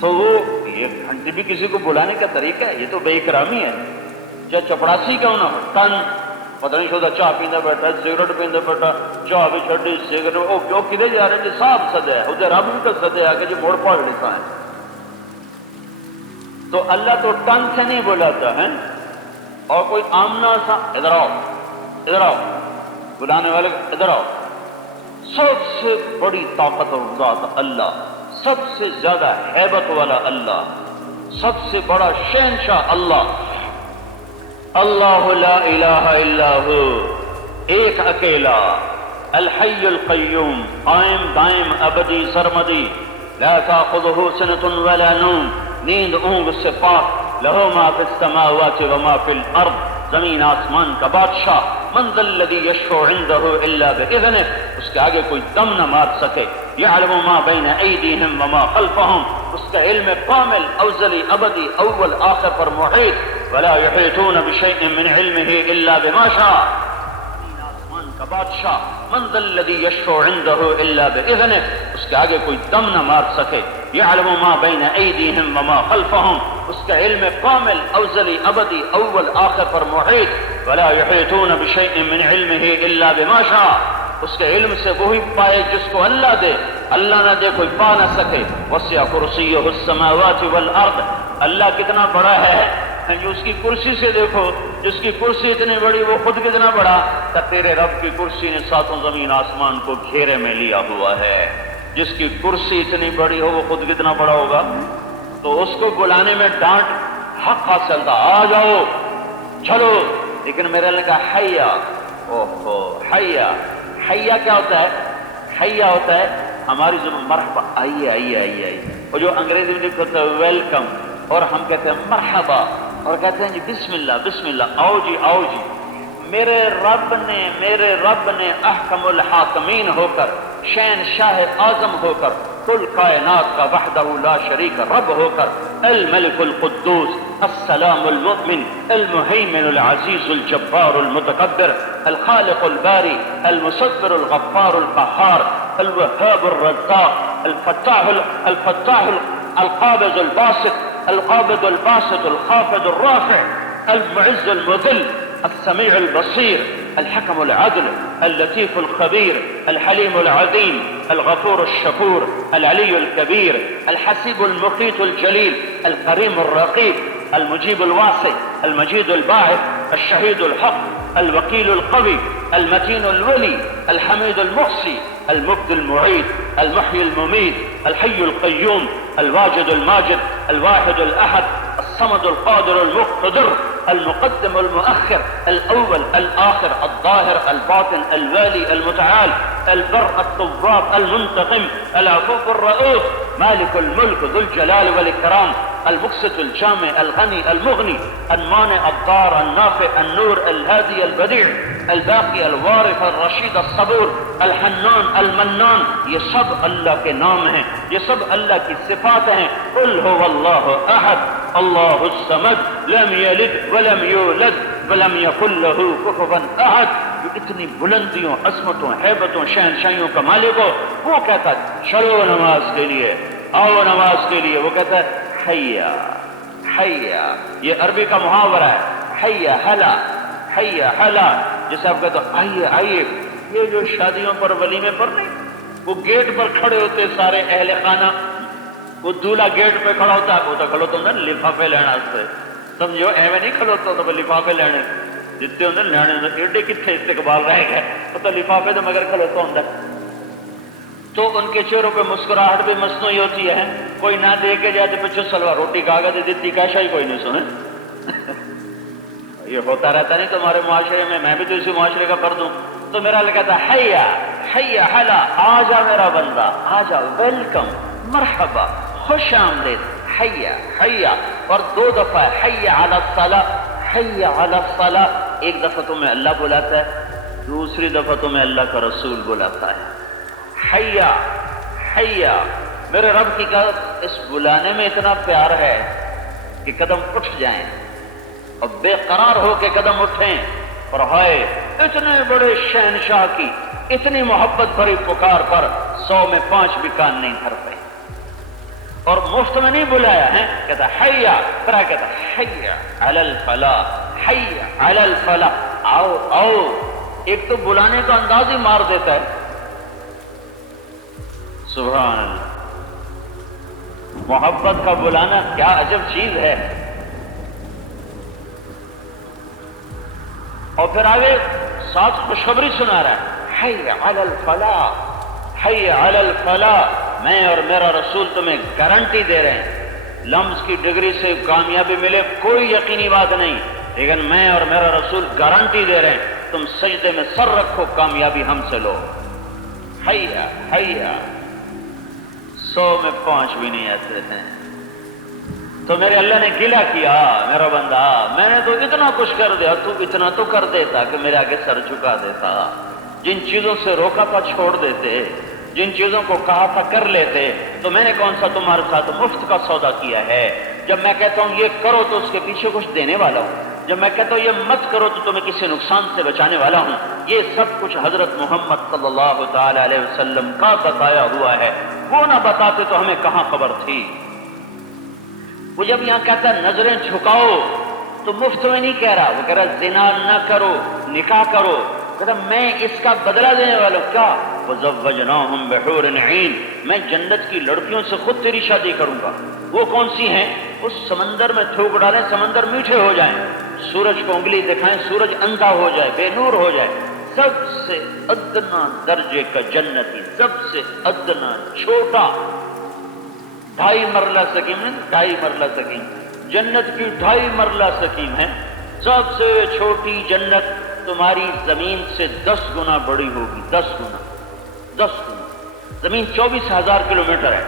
تو وہ یہ گھنٹی بھی کسی کو بلانے کا طریقہ ہے، یہ تو بے اکرامی ہے، چاہے چپڑاسی کیوں نہ ہو، ٹن پتہ نہیں شودا چاہ پیندا بیٹھا، سگریٹ پیندا بیٹھا، چاہ بھی چھڈی سگریٹ، او کیوں کدے جا رہے جی صاحب سدے ہے ادھر رب بھی تو سدے آ کے جی موڑ پاڑ لیتا ہے۔ تو اللہ تو ٹن سے نہیں بلاتا ہے، اور کوئی آمنا سا ادھر آؤ بلانے والے ادھر آؤ۔ سب سے بڑی طاقت اور ذات اللہ، سب سے زیادہ ہیبت والا اللہ، سب سے بڑا شہنشاہ اللہ، اللہ لا الہ الا ہو، ایک اکیلا، الحی القیوم، قائم دائم ابدی سرمدی، لا تاخذہ سنۃ ولا نوم، نیند اونگ سے پاک، لہ ما فی السماوات وما فی الارض، زمین آسمان کا بادشاہ، من ذا الذی یشفع عندہ الا باذنہ، اس کے آگے کوئی دم نہ مار سکے، یعلم ما بین ایدیہم وما خلفہم، اس کا علم کامل ازلی ابدی اول آخر پر محیط، ولا یحیطون بشیء من علمہ الا بما شاء، آسمان کا بادشاہ، من ذا الذی یشفع عندہ الا باذنہ، اس کے آگے کوئی دم نہ مار سکے، یعلم ما بین ایدیہم وما خلفہم، اس کا علم کامل ازلی ابدی اول آخر پر محیط، ولا یحیطون بشیء من علمہ الا بما شاء، اس کے علم سے وہی پائے جس کو اللہ دے، اللہ نہ دے کوئی پا نہ سکے، وسع کرسیہ السماوات والارض، اللہ کتنا بڑا ہے، جو اس کی کرسی سے دیکھو، جس کی کرسی اتنی بڑی وہ خود کتنا بڑا، کہ تیرے رب کی کرسی نے ساتوں زمین آسمان کو گھیرے میں لیا ہوا ہے، جس کی کرسی اتنی بڑی ہو وہ خود کتنا بڑا ہوگا، تو اس کو بلانے میں ڈانٹ حق حاصل تھا، آ جاؤ چلو، لیکن میرے اللہ کا حیا، اوہو حیا، حیا کیا ہوتا ہے؟ حیا ہوتا ہے ہماری زبان مرحبا، آئیے آئیے آئیے آئیے، اور جو انگریزی میں لکھتا ہے ویلکم، اور ہم کہتے ہیں مرحبا، اور کہتے ہیں جی بسم اللہ بسم اللہ، آؤ جی آؤ جی۔ میرے رب نے احکم الحاکمین ہو کر، شہنشاہ اعظم ہو کر، کل کائنات کا وحدہ لا شریک رب ہو کر، الملک القدوس السلام المؤمن المہیمن العزیز الجبار المتکبر الخالق الباری المصور الغفار القہار الوهاب الرزاق الفتاح القابض الباسط الخافض الرافع المعز المذل السميع البصير الحكم العدل اللطيف الخبير الحليم العظيم الغفور الشكور العلي الكبير الحسيب المقيت الجليل الكريم الرقيب المجيب الواسع المجيد الباعث الشهيد الحق الوكيل القوي المتين الولي الحميد المحصي المبدي المعيد المحيي المميت الحي القيوم الواجد الماجد الواحد الأحد الصمد القادر المقتدر المقدم المؤخر الأول الآخر الظاهر الباطن الوالي المتعال البر التواب المنتقم العفو الرؤوف مالك الملك ذو الجلال والإكرام المقسط الجامع الغني المغني المانع الضار النافع النور الهادي البديع الباقي الوارث الرشيد الصبور الحنان المنان، یہ سب اللہ کے نام ہیں، یہ سب اللہ کی صفات ہیں۔ قل هو الله احد اللہ الصمد لم يلد ولم يولد ولم يكن له كفوا احد، جو اتنی بلندیوں عظمتوں ہیبتوں شہنشاہیوں کا مالک ہو، وہ کہتا ہے چلو نماز کے لیے، آؤ نماز کے لیے، وہ کہتا ہے حیا حیا، یہ عربی کا محاورہ ہے، حیا حلا حیا حلا، جیسے آپ کہتے ہو آئیے آئیے۔ یہ جو شادیوں پر ولیمے پر نہیں، وہ گیٹ پر کھڑے ہوتے سارے اہل خانہ، وہ دولہا گیٹ پہ کھڑا ہوتا ہے، وہ تو کھڑو تو نا لفافے لینا سے سمجھو، ایویں نہیں کھڑوتا تو لفافے لینے جتنے ہوندے لینے ایڈے کتنے استقبال رہ گئے، وہ تو لفافے تو مگر کھڑوتا ہوں، تو ان کے چہروں پہ مسکراہٹ بھی مصنوعی ہوتی ہے، کوئی نہ دے کے جائے تو پچھو سلوا روٹی کاغذ دے دیتی کیشا ہی کوئی نہیں سنے۔ یہ ہوتا رہتا نہیں تمہارے معاشرے میں بھی تو اسی معاشرے کا فرد ہوں، تو میرا اللہ کہتا ہے حیا حیا حلا، آ جا میرا بندہ، آ جا، ویلکم، مرحبا، خوش آمدید، حیا حیا، اور 2 دفعہ حیا علی الصلاۃ، حیا علی الصلاۃ، ایک دفعہ تمہیں اللہ بلاتا ہے، دوسری دفعہ تمہیں اللہ کا رسول بلاتا ہے، حیا حیا۔ میرے رب کی اس بلانے میں اتنا پیار ہے کہ قدم اٹھ جائیں اور بے قرار ہو کے قدم اٹھیں، اور ہائے اتنے بڑے شہنشاہ کی اتنی محبت بھری پکار پر 100 میں 5 بھی کان نہیں دھر پائے، اور مفت میں نہیں بلایا ہے، کہتا حیا، پھر کہتا حیا علی الفلاح، حیا علی الفلاح، آؤ آؤ۔ ایک تو بلانے کا انداز ہی مار دیتا ہے، سبحان اللہ، محبت کا بلانا کیا عجب چیز ہے۔ اور پھر آگے ساتھ خوشخبری سنا رہا ہے، حی علی الفلاح، حی علی الفلاح، میں اور میرا رسول تمہیں گارنٹی دے رہے ہیں، لمز کی ڈگری سے کامیابی ملے کوئی یقینی بات نہیں، لیکن میں اور میرا رسول گارنٹی دے رہے ہیں، تم سجدے میں سر رکھو، کامیابی ہم سے لو۔ حیا حیا، 100 میں 5 بھی نہیں آتے ہیں۔ تو میرے اللہ نے گلہ کیا، میرا بندہ میں نے تو اتنا کچھ کر دیا، تو اتنا تو کر دیتا کہ میرے آگے سر جھکا دیتا، جن چیزوں سے روکا تھا چھوڑ دیتے، جن چیزوں کو کہا تھا کر لیتے، تو میں نے کون سا تمہارے ساتھ مفت کا سودا کیا ہے؟ جب میں کہتا ہوں یہ کرو تو اس کے پیچھے کچھ دینے والا ہوں، جب میں کہتا ہوں یہ مت کرو تو تمہیں کسی نقصان سے بچانے والا ہوں۔ یہ سب کچھ حضرت محمد صلی اللہ تعالی علیہ وسلم کا بتایا ہوا ہے، وہ نہ بتاتے تو ہمیں کہاں خبر تھی۔ وہ جب یہاں کہتا ہے نظریں جھکاؤ تو مفت میں نہیں کہہ رہا، وہ کہہ رہا زنا نہ کرو، نکاح کرو، کہتا میں اس کا بدلہ دینے والا ہوں۔ کیا؟ وَزَوَّجْنَاهُمْ بِحُورٍ عِينٍ، میں جنت کی لڑکیوں سے خود تیری شادی کروں گا۔ وہ کون سی ہیں؟ اس سمندر میں تھوک ڈالیں، سمندر میٹھے ہو جائیں، سورج کو انگلی دکھائیں، سورج اندھا ہو جائے، بے نور ہو جائے، سب سے ادنا درجے کا جنتی، سب سے ادنا چھوٹا 2.5 مرلہ سکیم ہے، 2.5 مرلہ سکیم، جنت کی 2.5 مرلہ سکیم ہے، سب سے چھوٹی جنت تمہاری زمین سے 10 گنا بڑی ہوگی، 10 گنا، 10 گنا۔ زمین 24,000 کلومیٹر ہے،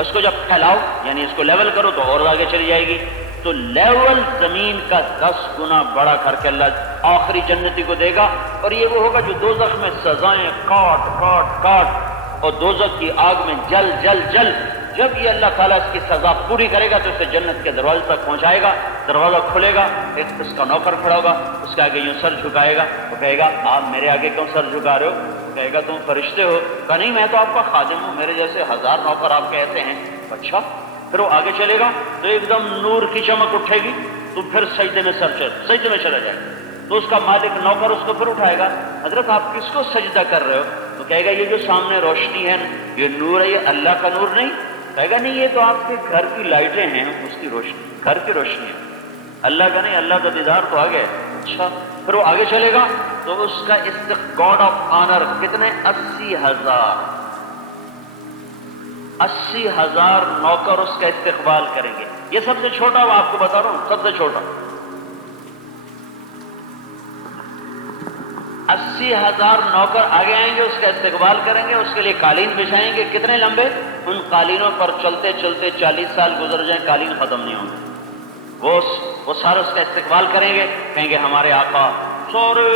اس کو جب پھیلاؤ یعنی اس کو لیول کرو تو اور آگے چلی جائے گی، تو لیول زمین کا 10 گنا بڑا کر کے اللہ آخری جنتی کو دے گا، اور یہ وہ ہوگا جو دوزخ میں سزائیں کاٹ کاٹ کاٹ اور دوزخ کی آگ میں جل جل جل، جب یہ اللہ تعالیٰ اس کی سزا پوری کرے گا تو اسے جنت کے دروازے تک پہنچائے گا، دروازہ کھلے گا، ایک اس کا نوکر کھڑا ہوگا، اس کے آگے یوں سر جھکائے گا، وہ کہے گا آپ میرے آگے کیوں سر جھکا رہے ہو؟ وہ کہے گا تم فرشتے ہو؟ کہا نہیں میں تو آپ کا خادم ہوں، میرے جیسے 1000 نوکر آپ کے ایسے ہیں۔ اچھا، پھر وہ آگے چلے گا تو ایک دم نور کی چمک اٹھے گی، تو پھر سجدے میں سجدے میں چلا جائے گا، تو اس کا مالک نوکر اس کو پھر اٹھائے گا، حضرت آپ کس کو سجدہ کر رہے ہو؟ تو کہے گا یہ جو سامنے روشنی ہے یہ نور ہے، یہ اللہ کا نور نہیں؟ کہے گا نہیں یہ تو آپ کے گھر کی لائٹیں ہیں، اس کی روشنی، گھر کی روشنی ہے، اللہ کا نہیں، اللہ کا دیدار تو آگے ہے۔ اچھا، پھر وہ آگے چلے گا تو اس کا گاڈ آف آنر کتنے؟ 80,000 نوکر اس کا استقبال کریں گے۔ یہ سب سے چھوٹا، وہ آپ کو بتا رہا ہوں سب سے چھوٹا، 80,000 نوکر آگے آئیں گے، اس کا استقبال کریں گے، اس کے لیے قالین بچھائیں گے۔ کتنے لمبے؟ ان قالینوں پر چلتے چلتے 40 سال گزر جائیں، قالین ختم نہیں ہوں گے۔ وہ سارے اس کا استقبال کریں گے، کہیں گے ہمارے آقا سارے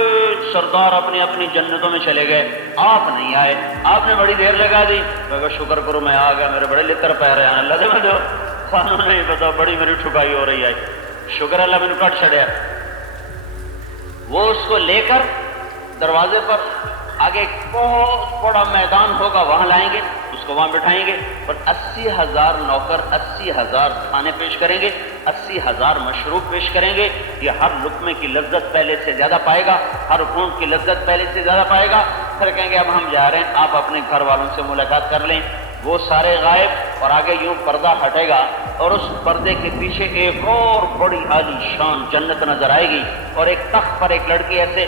سردار اپنی اپنی جنتوں میں چلے گئے، آپ نہیں آئے، آپ نے بڑی دیر لگا دی۔ کہا شکر کرو میں آ گیا، میرے بڑے لتر پہ رہے ہیں، اللہ دے دو سانو نہیں پتا، بڑی میری ٹھکائی ہو رہی ہے، شکر اللہ میں کٹ چڑھیا۔ وہ اس کو لے کر دروازے پر آگے ایک بہت بڑا میدان ہوگا، وہاں لائیں گے، اس کو وہاں بٹھائیں گے، اور 80,000 نوکر 80,000 کھانے پیش کریں گے، 80,000 مشروب پیش کریں گے۔ یہ ہر لقمے کی لذت پہلے سے زیادہ پائے گا، ہر گھونٹ کی لذت پہلے سے زیادہ پائے گا۔ پھر کہیں گے اب ہم جا رہے ہیں، آپ اپنے گھر والوں سے ملاقات کر لیں۔ وہ سارے غائب، اور آگے یوں پردہ ہٹے گا، اور اس پردے کے پیچھے ایک اور بڑی عالی شان جنت نظر آئے گی، اور ایک تخت پر ایک لڑکی ایسے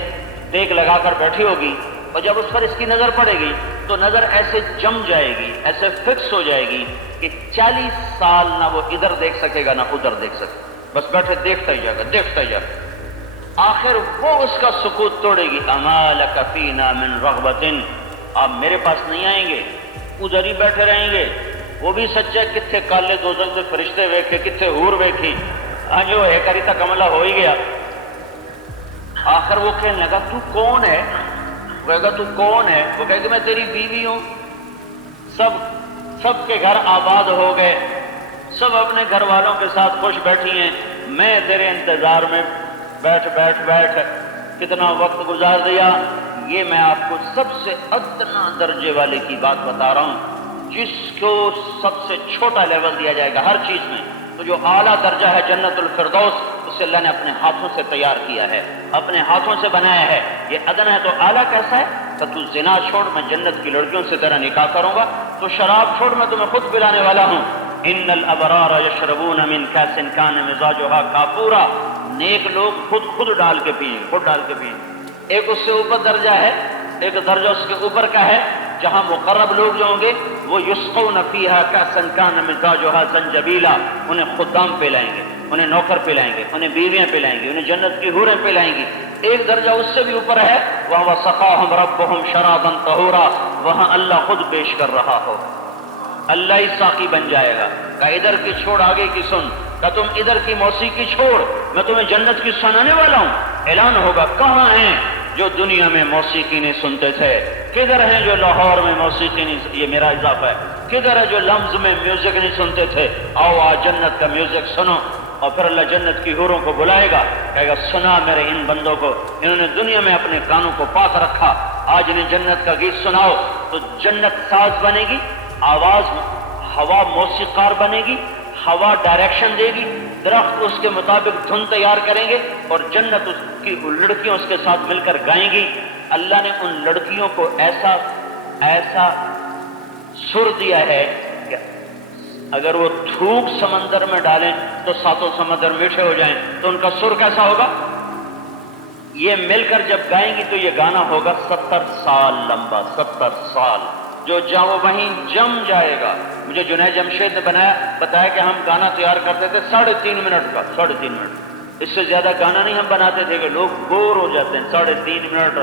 دیگ لگا کر بیٹھی ہوگی، اور جب اس پر اس کی نظر پڑے گی تو نظر ایسے جم جائے گی، ایسے فکس ہو جائے گی کہ 40 سال نہ وہ ادھر دیکھ سکے گا نہ ادھر دیکھ سکے، بس بیٹھے دیکھتا ہی جائے گا، دیکھتا ہی جائے گا۔ آخر وہ اس کا سکوت توڑے گی، اما لک فینا من رغبۃ، آپ میرے پاس نہیں آئیں گے، ادھر ہی بیٹھے رہیں گے۔ وہ بھی سچا، کتنے کالے دوزخ دے فرشتے ویکھے، کتنے حور ویکھی، جو ہے کری تا کملا ہو ہی گیا۔ آخر وہ کہنے لگا تو کون ہے؟ وہ کہے گا تو کون ہے؟ وہ کہے گا میں تیری بیوی ہوں۔ سب کے گھر آباد ہو گئے، سب اپنے گھر والوں کے ساتھ خوش بیٹھی ہیں، میں تیرے انتظار میں بیٹھ کتنا وقت گزار دیا۔ یہ میں آپ کو سب سے ادنا درجے والے کی بات بتا رہا ہوں، جس کو سب سے چھوٹا لیول دیا جائے گا ہر چیز میں، تو جو اعلیٰ درجہ ہے جنت الفردوس، اسے اللہ نے اپنے ہاتھوں سے تیار کیا ہے، اپنے ہاتھوں سے بنایا ہے۔ یہ ادنا ہے تو اعلیٰ کیسا ہے؟ کہ تو زنا چھوڑ، میں جنت کی لڑکیوں سے تیرا نکاح کروں گا، تو شراب چھوڑ، میں تمہیں خود پلانے والا ہوں۔ ان الابرار یشربون من کاس کان مزاجها کافورا، نیک لوگ خود ڈال کے پئیں، خود ڈال کے پئیں۔ ایک اس سے اوپر درجہ ہے، ایک درجہ اس کے اوپر کا ہے، جہاں مقرب لوگ جو ہوں گے وہ یسقون فیہا کاسا کان مزاجها زنجبیلا، انہیں خدام پلائیں گے، انہیں نوکر پلائیں گے، انہیں بیویاں پلائیں گے، انہیں جنت کی حوریں پلائیں گی۔ ایک درجہ اس سے بھی اوپر ہے، وہاں سقاہم ربہم شرابا طہورا، وہاں اللہ خود پیش کر رہا ہو، اللہ ہی ساقی بن جائے گا۔ کہ ادھر کی چھوڑ آگے کی سن، کہ تم ادھر کی موسیقی چھوڑ، میں تمہیں جنت کی سنانے والا ہوں۔ اعلان ہوگا کہاں ہیں جو دنیا میں موسیقی نہیں سنتے تھے، کدھر ہیں جو لاہور میں موسیقی نہیں، یہ میرا اضافہ ہے، کدھر ہے جو لمز میں میوزک نہیں سنتے تھے؟ آؤ آج جنت کا میوزک سنو۔ اور پھر اللہ جنت کی حوروں کو بلائے گا، کہے گا سنا میرے ان بندوں کو، انہوں نے دنیا میں اپنے کانوں کو پاک رکھا، آج انہیں جنت کا گیت سناؤ۔ تو جنت ساز بنے گی، آواز ہوا موسیقار بنے گی، ہوا ڈائریکشن دے گی، درخت اس کے مطابق دھن تیار کریں گے، اور جنت اس کی لڑکیاں اس کے ساتھ مل کر گائیں گی۔ اللہ نے ان لڑکیوں کو ایسا سر دیا ہے کہ اگر وہ تھوک سمندر میں ڈالیں تو ساتوں سمندر میٹھے ہو جائیں، تو ان کا سر کیسا ہوگا؟ یہ مل کر جب گائیں گی تو یہ گانا ہوگا 70 سال لمبا، 70 سال، جو جاؤ وہیں جم جائے گا۔ مجھے جنید جمشید نے بتایا کہ ہم گانا تیار کرتے تھے 3.5 منٹ کا، 3.5 منٹ، اس سے زیادہ گانا نہیں ہم بناتے تھے کہ لوگ بور ہو جاتے ہیں، 3.5 منٹ۔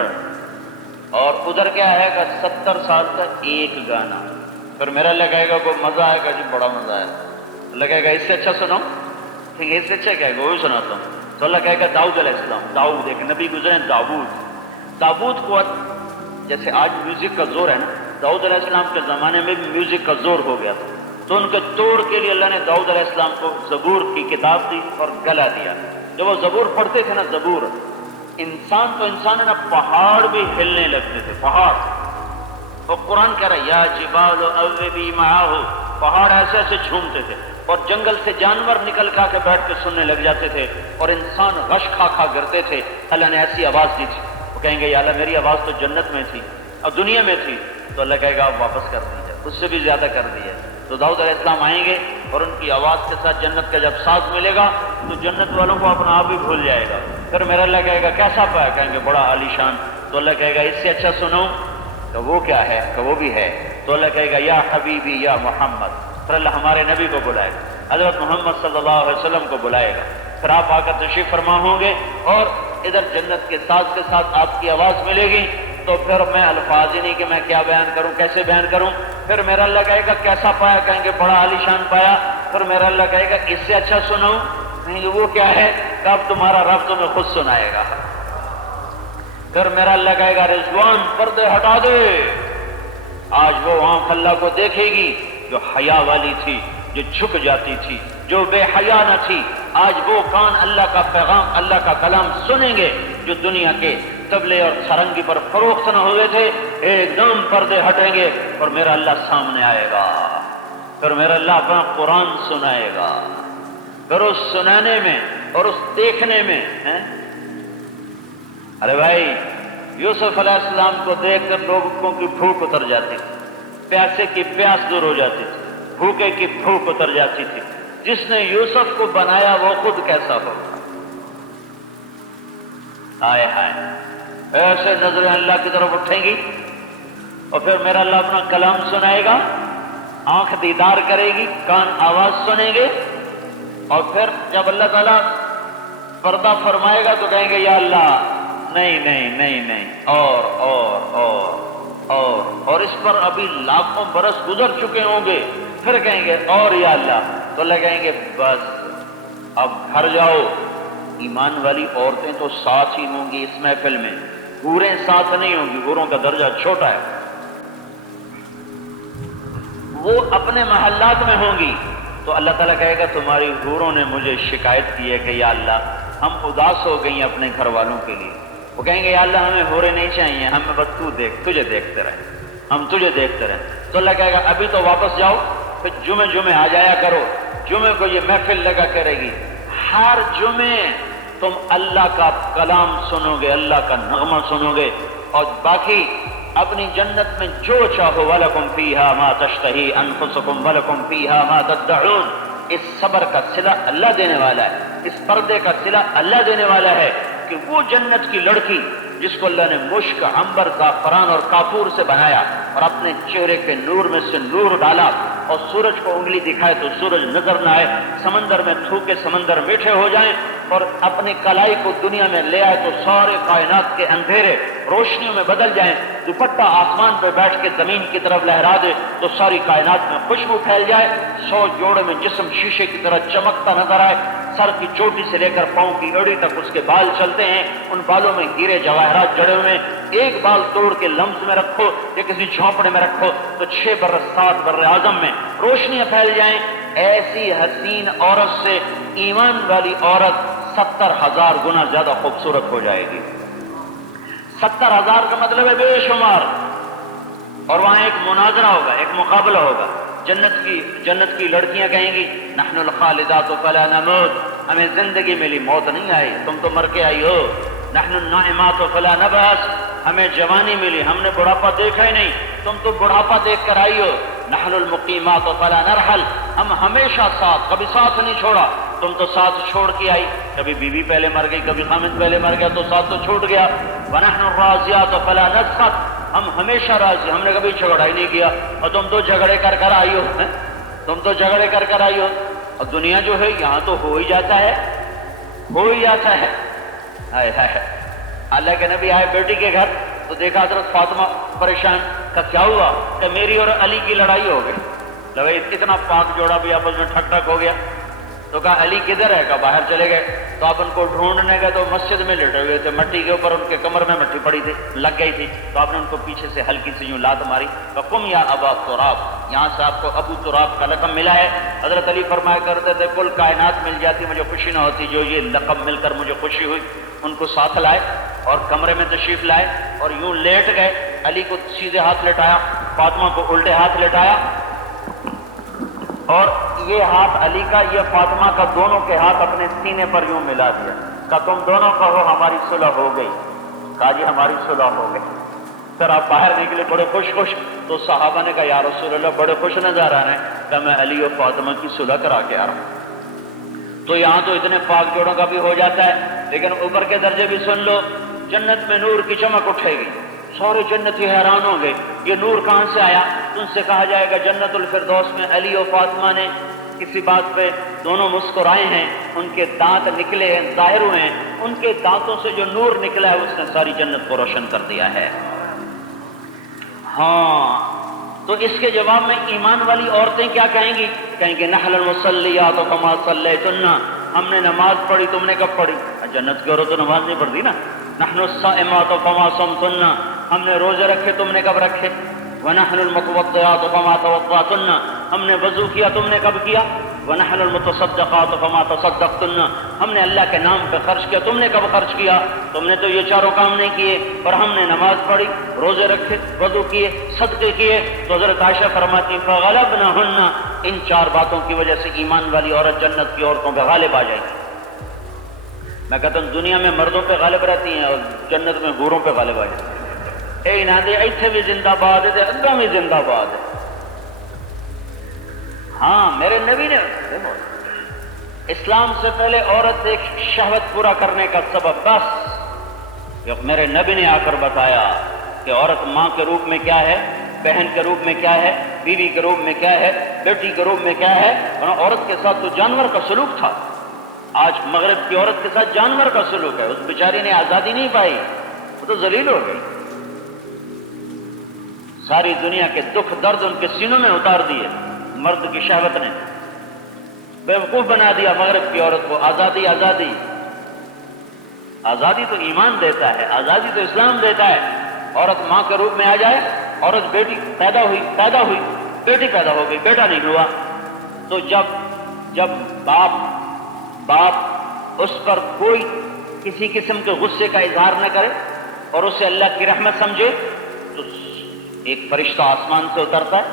اور ادھر کیا ہے کہ 70 سال کا ایک گانا۔ پھر میرا لگائے گا کوئی مزہ آئے گا جی، بڑا مزہ آئے گا، لگے گا اس سے اچھا سناؤں، ٹھیک ہے اس سے اچھا کیا ہے وہی سناتا ہوں۔ تو اللہ کہے گا داؤد علیہ السلام، داؤد ایک نبی گزرے ہیں، داؤد کو جیسے آج میوزک کا زور ہے نا، داؤد علیہ السلام کے زمانے میں بھی میوزک کا زور ہو گیا تھا، تو ان کے توڑ کے لیے اللہ نے داؤد علیہ السلام کو زبور کی کتاب دی اور گلا دیا۔ جب وہ زبور پڑھتے تھے نا، زبور، انسان ہے نا، پہاڑ بھی ہلنے لگتے تھے، پہاڑ۔ اور قرآن کہہ رہا ہے یا جبال اوبی معاہ، پہاڑ ایسے ایسے جھومتے تھے، اور جنگل سے جانور نکل کھا کے بیٹھ کے سننے لگ جاتے تھے، اور انسان غش کھا کھا گرتے تھے۔ اللہ نے ایسی آواز دی تھی، وہ کہیں گے یا اللہ میری آواز تو جنت میں تھی اور دنیا میں تھی، تو اللہ کہے گا آپ واپس کر دیجیے، اس سے بھی زیادہ کر دیا۔ تو داؤد علیہ السلام آئیں گے اور ان کی آواز کے ساتھ جنت کا جب ساز ملے گا تو جنت والوں کو اپنا آپ ہی بھول جائے گا۔ پھر میرا اللہ کہے گا کیسا پایا؟ کہیں گے بڑا عالی شان۔ تو اللہ کہے گا اس سے اچھا سنو، تو وہ کیا ہے؟ کہ وہ بھی ہے۔ تو اللہ کہے گا یا حبیبی یا محمد، پھر اللہ ہمارے نبی کو بلائے گا، حضرت محمد صلی اللہ علیہ وسلم کو بلائے گا، پھر آپ آ کر تشریف فرما ہوں گے، اور ادھر جنت کے ساز کے ساتھ آپ کی آواز ملے گی۔ تو پھر میں الفاظ ہی نہیں کہ میں کیا بیان کروں، کیسے بیان کروں۔ پھر میرا اللہ کہے گا کیسا پایا؟ کہیں گے بڑا عالی شان پایا۔ پھر میرا اللہ کہے گا اس سے اچھا سناؤں؟ کہیں گے وہ کیا ہے؟ کہ اب تمہارا رب تمہیں خود سنائے گا۔ پھر میرا اللہ کہے گا رضوان پردے ہٹا دے، آج وہ آنکھ اللہ کو دیکھے گی جو حیا والی تھی، جو جھک جاتی تھی، جو بے حیا نہ تھی، آج وہ کان اللہ کا پیغام، اللہ کا کلام سنیں گے جو دنیا کے تبلے اور سرنگی پر فروخت نہ ہوئے تھے، ایک دم پردے ہٹیں گے اور میرا اللہ سامنے آئے گا۔ پھر میرا اللہ اپنا قرآن سنائے گا، پھر اس سنانے میں اور اس دیکھنے میں ارے بھائی یوسف علیہ السلام کو دیکھ کر لوگوں کی بھوک اتر جاتی تھی، پیاسے کی پیاس دور ہو جاتی تھی، بھوکے کی بھوک اتر جاتی تھی۔ جس نے یوسف کو بنایا وہ خود کیسا ہوگا؟ ہائے ہائے، ایسے نظریں اللہ کی طرف اٹھیں گی، اور پھر میرا اللہ اپنا کلام سنائے گا، آنکھ دیدار کرے گی، کان آواز سنیں گے، اور پھر جب اللہ تعالیٰ پردہ فرمائے گا تو کہیں گے یا اللہ نہیں نہیں نہیں نہیں، اور اس پر ابھی لاکھوں برس گزر چکے ہوں گے، پھر کہیں گے اور یا اللہ، تو اللہ کہیں گے بس اب گھر جاؤ۔ ایمان والی عورتیں تو ساتھ ہی ہوں گی اس محفل میں، حوریں ساتھ نہیں ہوں گی، حوروں کا درجہ چھوٹا ہے، وہ اپنے محلات میں ہوں گی۔ تو اللہ تعالیٰ کہے گا تمہاری حوروں نے مجھے شکایت کی ہے کہ یا اللہ ہم اداس ہو گئی ہیں اپنے گھر والوں کے لیے۔ وہ کہیں گے یا اللہ ہمیں حوریں نہیں چاہیے، ہمیں بس تجھے دیکھتے رہیں، ہم تجھے دیکھتے رہیں۔ تو اللہ کہے گا ابھی تو واپس جاؤ، پھر جمعے آ جایا کرو، جمعے کو یہ محفل لگا کرے گی، ہر جمعے تم اللہ کا کلام سنو گے، اللہ کا نغمہ سنو گے، اور باقی اپنی جنت میں جو چاہو وَلَكُمْ فِيهَا مَا تَشْتَهِي أَنفُسُكُمْ وَلَكُمْ فِيهَا مَا تَدَّعُونَ۔ اس صبر کا صلہ اللہ دینے والا ہے، اس پردے کا صلہ اللہ دینے والا ہے، کہ وہ جنت کی لڑکی جس کو اللہ نے مشک، عنبر، زعفران اور کافور سے بنایا، اور اپنے چہرے کے نور میں سے نور ڈالا، اور سورج کو انگلی دکھائے تو سورج نظر نہ آئے، سمندر میں تھوکے سمندر میٹھے ہو جائیں، اور اپنی کلائی کو دنیا میں لے آئے تو سارے کائنات کے اندھیرے روشنیوں میں بدل جائیں، دوپٹہ آسمان پہ بیٹھ کے زمین کی طرف لہرا دے تو ساری کائنات میں خوشبو پھیل جائے، 100 جوڑے میں جسم شیشے کی طرح چمکتا نظر آئے، سر کی چوٹی سے لے کر پاؤں کی ایڑی تک اس کے بال چلتے ہیں، ان بالوں میں ہیرے جواہرات جڑے ہوئے، ایک بال توڑ کے لمس میں رکھو یا کسی جھونپڑے میں رکھو تو 6 بر 7 بر اعظم میں روشنیاں پھیل جائیں۔ ایسی حسین عورت سے ایمان والی عورت 70,000 گنا زیادہ خوبصورت ہو جائے گی۔ 70,000 کا مطلب ہے بے شمار۔ اور وہاں ایک مناظرہ ہوگا، ایک مقابلہ ہوگا۔ جنت کی لڑکیاں کہیں گی نحن الخالدات فلا نموت، ہمیں زندگی ملی، موت نہیں آئی، تم تو مر کے آئی ہو۔ نحن النائمات فلا نبعث، ہمیں جوانی ملی، ہم نے بڑھاپا دیکھا ہی نہیں، تم تو بڑھاپا دیکھ کر آئی ہو۔ نحن المقیمات فلا نرحل، ہم ہمیشہ ساتھ، کبھی ساتھ نہیں چھوڑا، تم تو ساتھ چھوڑ کے آئی، کبھی بیوی پہلے مر گئی، کبھی خامد پہلے مر گیا تو ساتھ تو چھوٹ گیا۔ ونحن الراضیات فلا نسخط، ہم ہمیشہ راضی، ہم نے کبھی جھگڑا ہی نہیں کیا، اور تم تو جھگڑے کر کر آئی ہو، تم تو جھگڑے کر کر آئی ہو۔ اور دنیا جو ہے یہاں تو ہو ہی جاتا ہے، ہو ہی جاتا ہے۔ ہائے ہائے، اللہ کے نبی آئے بیٹی کے گھر تو دیکھا حضرت فاطمہ پریشان، کہ کیا ہوا؟ کہ میری اور علی کی لڑائی ہو گئی۔ لگا اتنا پاک جوڑا بھی آپس میں ٹھک ٹھک ہو گیا۔ تو کہا علی کدھر ہے؟ کہا باہر چلے گئے۔ تو آپ ان کو ڈھونڈنے گئے تو مسجد میں لیٹے ہوئے تھے، مٹی کے اوپر ان کے کمر میں مٹی پڑی تھی، لگ گئی تھی۔ تو آپ نے ان کو پیچھے سے ہلکی سی یوں لات ماری، کہ قم یا ابا تراب، یہاں سے آپ کو ابو تراب کا لقب ملا ہے۔ حضرت علی فرمایا کرتے تھے کل کائنات مل جاتی مجھے خوشی نہ ہوتی، جو یہ لقب مل کر مجھے خوشی ہوئی۔ ان کو ساتھ لائے اور کمرے میں تشریف لائے اور یوں لیٹ گئے۔ علی کو سیدھے ہاتھ لٹایا، فاطمہ کو الٹے ہاتھ لٹایا، اور یہ ہاتھ علی کا، یہ فاطمہ کا، دونوں کے ہاتھ اپنے سینے پر یوں ملا دیا۔ کہا تم دونوں کہو ہماری صلح ہو گئی۔ کہا جی ہماری صلح ہو گئی۔ پھر آپ باہر نکلے بڑے خوش تو صحابہ نے کہا یا رسول اللہ بڑے خوش نظر آ رہے ہیں۔ کہا میں علی اور فاطمہ کی صلح کرا کے آ رہا ہوں۔ تو یہاں تو اتنے پاک جوڑوں کا بھی ہو جاتا ہے، لیکن اوپر کے درجے بھی سن لو۔ جنت میں نور کی چمک اٹھے گی، سارے جنتی حیران ہو گئے، یہ نور کہاں سے آیا؟ ان سے کہا جائے گا جنت الفردوس میں علی اور فاطمہ نے کسی بات پہ دونوں مسکرائے ہیں، ان کے دانت نکلے ہیں، ظاہر ہوئے ہیں، ان کے دانتوں سے جو نور نکلا ہے اس نے ساری جنت کو روشن کر دیا ہے۔ ہاں، تو اس کے جواب میں ایمان والی عورتیں کیا کہیں گی؟ کہیں گے نحن المصلیات کما صلیتن، ہم نے نماز پڑھی، تم نے کب پڑھی؟ جنت کی عورت تو نماز نہیں پڑھتی نا۔ نحن الصائمات کما صمتن، ہم نے روزے رکھے، تم نے کب رکھے؟ ونحن المتوضئات کما توضأتن، ہم نے وضو کیا، تم نے کب کیا؟ ونحن المتصدقات کما تصدقتن، ہم نے اللہ کے نام پہ خرچ کیا، تم نے کب خرچ کیا؟ تم نے تو یہ چاروں کام نہیں کیے، پر ہم نے نماز پڑھی، روزے رکھے، وضو کیے، صدقے کیے۔ تو حضرت عائشہ فرماتی فغلبنہن، ان 4 باتوں کی وجہ سے ایمان والی عورت جنت کی عورتوں پہ غالب آ جائے گی۔ میں کہتا ہوں دنیا میں مردوں پہ غالب رہتی ہیں اور جنت میں حوروں پہ غالب آ جاتی ہیں۔ اے نہ دے ایتھے بھی زندہ باد ہے، اگاں بھی زندہ باد ہے۔ ہاں، میرے نبی نے اسلام سے پہلے عورت ایک شہوت پورا کرنے کا سبب بس میرے نبی نے آ کر بتایا کہ عورت ماں کے روپ میں کیا ہے، بہن کے روپ میں کیا ہے، بیوی کے روپ میں کیا ہے، بیٹی کے روپ میں کیا ہے۔ اور عورت کے ساتھ تو جانور کا سلوک تھا، آج مغرب کی عورت کے ساتھ جانور کا سلوک ہے۔ اس بیچاری نے آزادی نہیں پائی، وہ تو ذلیل ہو گئی۔ ساری دنیا کے دکھ درد ان کے سینوں میں اتار دیے مرد کی شہوت نے، بیوقوف بنا دیا مغرب کی عورت کو۔ آزادی آزادی، آزادی تو ایمان دیتا ہے، آزادی تو اسلام دیتا ہے۔ عورت ماں کے روپ میں آ جائے، عورت بیٹی پیدا ہوئی، بیٹی پیدا ہو گئی، بیٹا نہیں ہوا، تو جب باپ اس پر کوئی کسی قسم کے غصے کا اظہار نہ کرے اور اسے اللہ کی رحمت سمجھے، تو ایک فرشتہ آسمان سے اترتا ہے،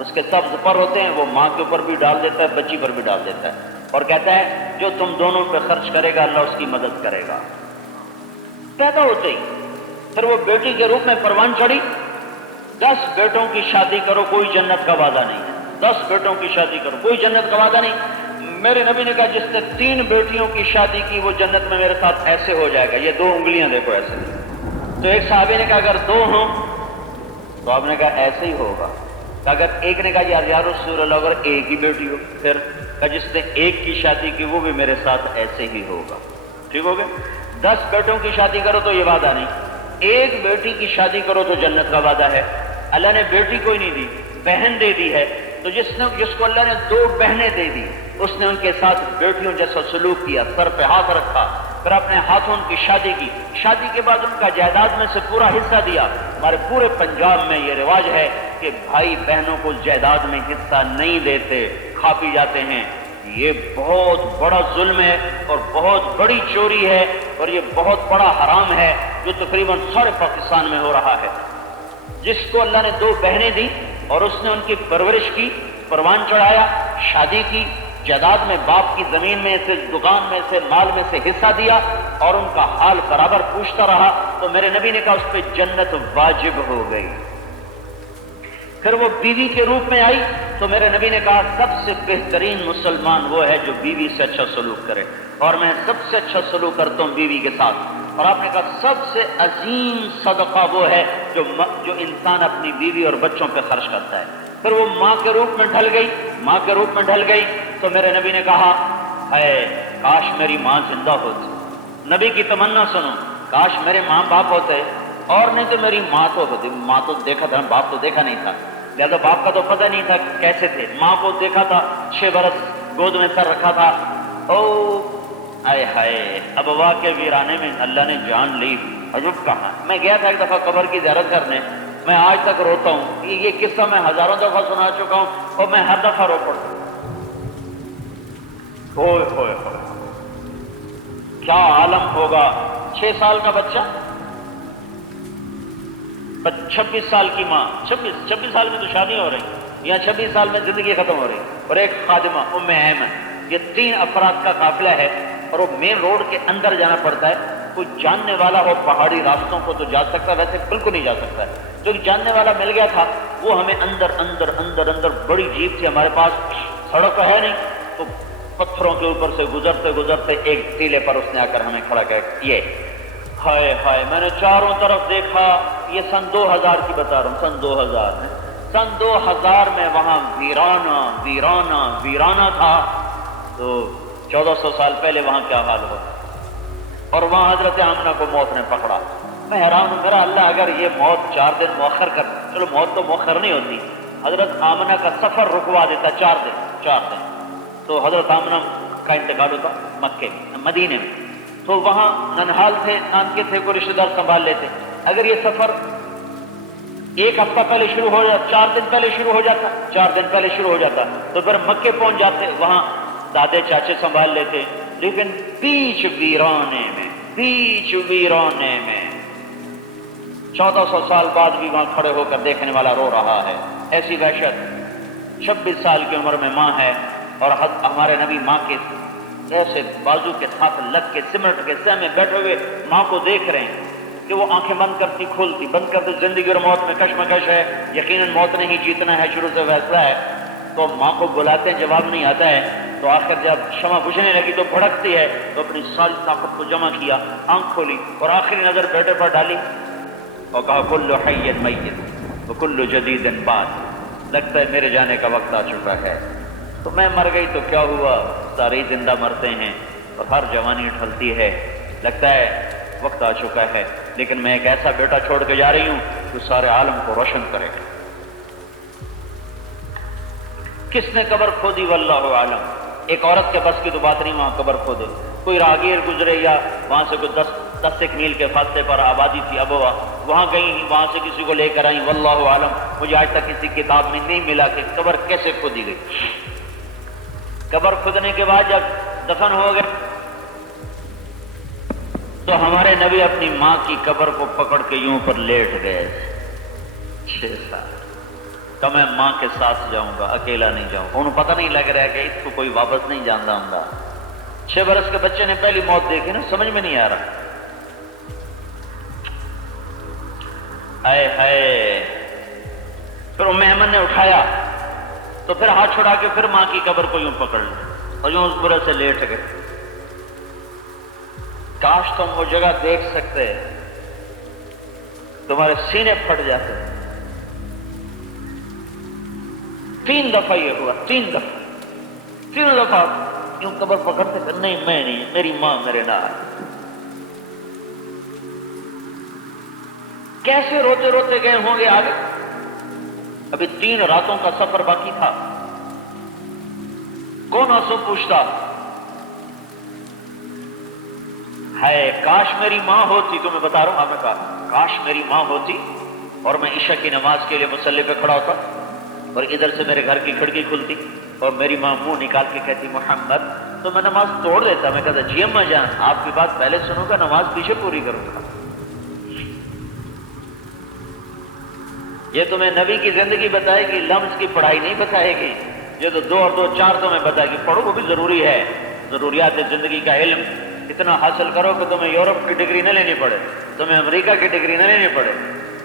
اس کے سبز پر ہوتے ہیں، وہ ماں کے اوپر بھی ڈال دیتا ہے، بچی پر بھی ڈال دیتا ہے، اور کہتا ہے جو تم دونوں پہ خرچ کرے گا اللہ اس کی مدد کرے گا۔ پیدا ہوتے ہی پھر وہ بیٹی کے روپ میں پروان چڑھی۔ 10 بیٹوں کی شادی کرو، کوئی جنت کا وعدہ نہیں ہے۔ 10 بیٹوں کی شادی کرو، کوئی جنت کا وعدہ نہیں۔ میرے نبی نے کہا جس نے 3 بیٹیوں کی شادی کی وہ جنت میں میرے ساتھ ایسے ہو جائے گا، یہ 2 انگلیاں دیکھو ایسے۔ تو ایک صحابی نے کہا اگر 2 ہوں، تو آپ نے کہا ایسے ہی ہوگا۔ اگر ایک نے کہا یا رسول اللہ اگر ایک ہی بیٹی ہو، پھر کہا جس نے 1 کی شادی کی وہ بھی میرے ساتھ ایسے ہی ہوگا۔ ٹھیک ہو گیا؟ 10 بیٹوں کی شادی کرو تو یہ وعدہ نہیں، 1 بیٹی کی شادی کرو تو جنت کا وعدہ ہے۔ اللہ نے بیٹی کوئی نہیں دی، بہن دے دی ہے، تو جس کو اللہ نے 2 بہنیں دے دی، اس نے ان کے ساتھ بیٹیوں جیسا سلوک کیا، سر پہ ہاتھ رکھا، پھر اپنے ہاتھوں ان کی شادی کی، شادی کے بعد ان کا جائیداد میں سے پورا حصہ دیا۔ ہمارے پورے پنجاب میں یہ رواج ہے کہ بھائی بہنوں کو جائیداد میں حصہ نہیں دیتے، کھا پی جاتے ہیں۔ یہ بہت بڑا ظلم ہے اور بہت بڑی چوری ہے، اور یہ بہت بڑا حرام ہے جو تقریباً سارے پاکستان میں ہو رہا ہے۔ جس کو اللہ نے 2 بہنیں دی اور اس نے ان کی پرورش کی، پروان چڑھایا، شادی کی، جائیداد میں باپ کی زمین میں سے، دکان میں سے، مال میں سے حصہ دیا، اور ان کا حال برابر پوچھتا رہا، تو میرے نبی نے کہا اس پہ جنت واجب ہو گئی۔ پھر وہ بیوی کے روپ میں آئی تو میرے نبی نے کہا سب سے بہترین مسلمان وہ ہے جو بیوی سے اچھا سلوک کرے، اور میں سب سے اچھا سلوک کرتا ہوں بیوی کے ساتھ۔ اور آپ نے کہا سب سے عظیم صدقہ وہ ہے جو انسان اپنی بیوی اور بچوں پہ خرچ کرتا ہے۔ پھر وہ ماں کے روپ میں ڈھل گئی، ماں کے روپ میں ڈھل گئی تو میرے نبی نے کہا اے کاش میری ماں زندہ ہوتی۔ نبی کی تمنا سنو، کاش میرے ماں باپ ہوتے، اور نہیں تو میری ماں تو ہوتی۔ ماں تو دیکھا تھا، باپ تو دیکھا نہیں تھا، لہذا باپ کا تو پتہ نہیں تھا کیسے تھے۔ ماں کو دیکھا تھا، 6 برس گود میں سر رکھا تھا۔ او آئے ہائے، ابوا کے ویرانے میں اللہ نے جان لی، عجب کہاں۔ میں گیا تھا ایک دفعہ قبر کی زیارت کرنے، میں آج تک روتا ہوں۔ یہ قصہ میں ہزاروں دفعہ سنا چکا ہوں اور میں ہر دفعہ رو پڑتا ہوں۔ ہوئے ہوئے ہوئے، کیا عالم ہوگا۔ 6 سال کا بچہ، 26 سال کی ماں، 26 سال میں تو شادی ہو رہی، یا 26 سال میں زندگی ختم ہو رہی، اور ایک خادمہ ام ایمن۔ یہ 3 افراد کا قافلہ ہے، اور وہ مین روڈ کے اندر جانا پڑتا ہے۔ کوئی جاننے والا ہو پہاڑی راستوں کو تو جا سکتا ہے، ویسے بالکل نہیں جا سکتا ہے۔ جو جاننے والا مل گیا تھا وہ ہمیں اندر اندر اندر اندر، بڑی جیپ تھی ہمارے پاس، سڑک ہے نہیں، تو پتھروں کے اوپر سے گزرتے گزرتے ایک ٹیلے پر اس نے آ کر ہمیں کھڑا کیا۔ یہ ہائے ہائے، میں نے چاروں طرف دیکھا۔ یہ سن 2000 کی بتا رہا ہوں، سن 2000 میں، سن 2000 میں وہاں ویرانہ ویرانہ ویرانہ تھا، تو 1400 سال پہلے وہاں کیا حال ہو۔ اور وہاں حضرت آمنہ کو موت نے پکڑا۔ میں حیران ہوں، میرا اللہ اگر یہ موت 4 دن مؤخر کر، چلو موت تو مؤخر نہیں ہوتی، حضرت آمنہ کا سفر رکوا دیتا 4 دن، تو حضرت آمنہ کا انتقال ہوتا مکے مدینے میں، تو وہاں ننحال تھے، نانکے تھے، کوئی رشتہ دار سنبھال لیتے۔ اگر یہ سفر 1 ہفتہ پہلے شروع ہو جاتا، 4 دن پہلے شروع ہو جاتا، 4 دن پہلے شروع ہو جاتا، تو پھر مکے پہنچ جاتے، وہاں دادے چاچے سنبھال لیتے۔ لیکن بیچ ویرانے میں 1400 سال بعد بھی وہاں کھڑے ہو کر دیکھنے والا رو رہا ہے۔ ایسی وحشت، 26 سال کی عمر میں ماں ہے، اور ہمارے نبی ماں کے ایسے بازو کے ساتھ لگ کے سمٹ کے سہ میں بیٹھے ہوئے ماں کو دیکھ رہے ہیں کہ وہ آنکھیں بند کرتی کھولتی، بند کرتی۔ زندگی اور موت میں کشمکش ہے، یقیناً موت نے ہی جیتنا ہے، شروع سے فیصلہ ہے۔ تو ماں کو بلاتے ہیں، جواب نہیں آتا ہے، تو آخر جب شمع بجھنے لگی تو بھڑکتی ہے، تو اپنی ساری طاقت کو جمع کیا، آنکھ کھولی اور آخری نظر بیٹے پر ڈالی اور کہا کل حی میت وکل جدید بات، لگتا ہے میرے جانے کا وقت آ چکا ہے۔ تو میں مر گئی تو کیا ہوا، سارے ہی زندہ مرتے ہیں اور ہر جوانی ڈھلتی ہے، لگتا ہے وقت آ چکا ہے، لیکن میں ایک ایسا بیٹا چھوڑ کے جا رہی ہوں جو سارے عالم کو روشن کرے گا۔ کس نے قبر کھودی واللہ عالم، ایک عورت کے بس کی تو بات نہیں وہاں قبر کھودے، کوئی راہگیر گزرے یا وہاں سے کوئی 10 میل کے فاصلے پر آبادی تھی ابوا، وہاں گئی، وہاں سے کسی کو لے کر آئیں، واللہ عالم۔ مجھے آج تک کسی کتاب میں نہیں ملا کہ قبر کیسے کھودی گئی۔ قبر کھودنے کے بعد جب دفن ہو گئے تو ہمارے نبی اپنی ماں کی قبر کو پکڑ کے یوں پر لیٹ گئے۔ 6 سال تو میں ماں کے ساتھ جاؤں گا، اکیلا نہیں جاؤں گا۔ انہوں پتہ نہیں لگ رہا ہے کہ اس کو کوئی واپس نہیں جانتا ہوں۔ 6 برس کے بچے نے پہلی موت دیکھی نا، سمجھ میں نہیں آ رہا۔ اے ہائے، پھر ام ایمن نے اٹھایا تو پھر ہاتھ چھڑا کے پھر ماں کی قبر کو یوں پکڑ لیا اور یوں اس برے سے لیٹ گئے۔ کاش تم وہ جگہ دیکھ سکتے، تمہارے سینے پھٹ جاتے۔ 3 دفعہ یہ ہوا، 3 دفعہ یوں قبر پکڑتے کہ نہیں میں نہیں، میری ماں میرے نال۔ کیسے روتے روتے گئے ہوں گے آگے، ابھی 3 راتوں کا سفر باقی تھا۔ کون آنسو پوچھتا، ہے کاش میری ماں ہوتی، تو میں بتا رہا ہوں، آپ نے کہا کاش میری ماں ہوتی اور میں عشاء کی نماز کے لیے مصلی پہ کھڑا ہوتا اور ادھر سے میرے گھر کی کھڑکی کھلتی اور میری ماں منہ نکال کے کہتی محمد، تو میں نماز توڑ دیتا. میں کہتا جی اماں جان آپ کی بات پہلے سنوں گا، نماز پیچھے پوری کروں گا. یہ تمہیں نبی کی زندگی بتائے گی، لمز کی پڑھائی نہیں بتائے گی. یہ تو 2 اور 2 4 تمہیں بتائے گی. پڑھو وہ بھی ضروری ہے، ضروریات زندگی کا علم اتنا حاصل کرو کہ تمہیں یورپ کی ڈگری نہ لینی پڑے، تمہیں امریکہ کی ڈگری نہ لینی پڑے،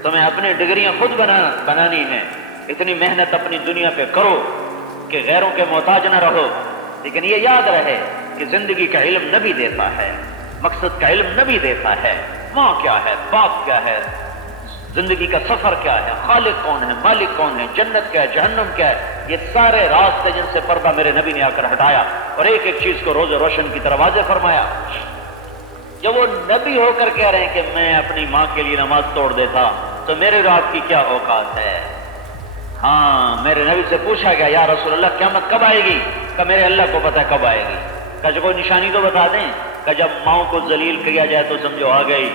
تمہیں اپنی ڈگریاں خود بنانی ہیں. اتنی محنت اپنی دنیا پہ کرو کہ غیروں کے محتاج نہ رہو. لیکن یہ یاد رہے کہ زندگی کا علم نبی دیتا ہے، مقصد کا علم نبی دیتا ہے. ماں کیا ہے، باپ کیا ہے، زندگی کا سفر کیا ہے، خالق کون ہے، مالک کون ہے، جنت کیا ہے، جہنم کیا ہے، یہ سارے راز تھے جن سے پردہ میرے نبی نے آ کر ہٹایا اور ایک ایک چیز کو روز روشن کی طرح واضح فرمایا. جب وہ نبی ہو کر کہہ رہے ہیں کہ میں اپنی ماں کے لیے نماز توڑ دیتا، تو میرے اور آپ کی کیا اوقات ہے؟ ہاں، میرے نبی سے پوچھا گیا یا رسول اللہ قیامت کب آئے گی؟ کہ میرے اللہ کو پتہ ہے کب آئے گی. کہ کوئی نشانی تو بتا دیں. کہ جب ماؤں کو ذلیل کیا جائے تو سمجھو آ گئی.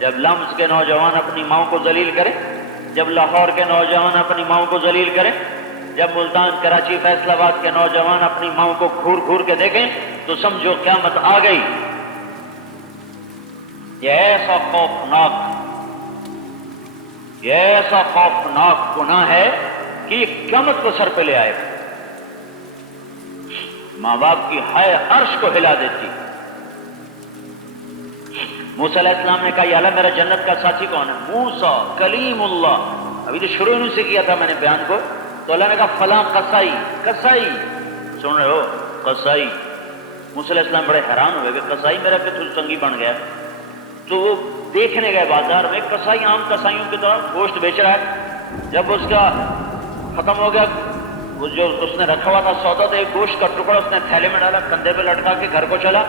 جب لمز کے نوجوان اپنی ماؤں کو ذلیل کریں، جب لاہور کے نوجوان اپنی ماؤں کو ذلیل کریں، جب ملتان کراچی فیصل آباد کے نوجوان اپنی ماؤں کو گھور گھور کے دیکھیں تو سمجھو قیامت آ گئی. یہ ایسا خوفناک گناہ ہے کہ یہ قیامت کو سر پہ لے آئے. ماں باپ کی ہائے عرش کو ہلا دیتی. موسیٰ علیہ السلام نے کہا یا اللہ میرا جنت کا ساتھی کون ہے؟ موسیٰ کلیم اللہ. ابھی تو شروع ہی سے کیا تھا میں نے بیان کو. تو اللہ نے کہا فلاں قصائی. قصائی سن رہے ہو؟ قصائی. موسیٰ علیہ السلام بڑے حیران ہوئے کہ قصائی میرا پتھر سنگی بن گیا. تو وہ دیکھنے گئے بازار میں، قصائی عام قصائیوں کی طرح گوشت بیچ رہا ہے. جب اس کا ختم ہو گیا، وہ جو اس نے رکھا ہوا تھا سودا، تو ایک گوشت کا ٹکڑا اس نے تھیلے میں ڈالا، کندھے پہ لٹکا کے گھر کو چلا.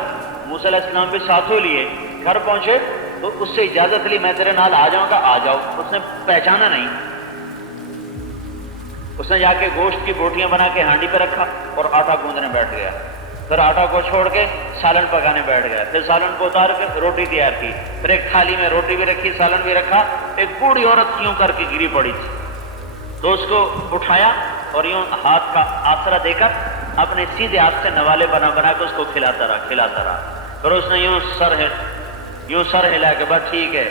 موسیٰ علیہ السلام بھی ساتھوں لیے گھر پہنچے تو اس سے اجازت لی میں تیرے نال آ جاؤں گا. آ جاؤ. اس نے پہچانا نہیں. اس نے جا کے گوشت کی بوٹیاں بنا کے ہانڈی پہ رکھا اور آٹا گوندنے بیٹھ گیا. پھر آٹا کو چھوڑ کے سالن پکانے بیٹھ گیا. پھر سالن کو اتار کے روٹی تیار کی. پھر ایک تھالی میں روٹی بھی رکھی، سالن بھی رکھا. ایک بوڑھی عورت کیوں کر کے گری پڑی تھی تو اس کو اٹھایا اور یوں ہاتھ کا آسرا دے کر اپنے سیدھے ہاتھ سے نوالے بنا بنا کے اس کو کھلاتا رہا. پھر اس نے یوں سر ہلا کہ بس ٹھیک ہے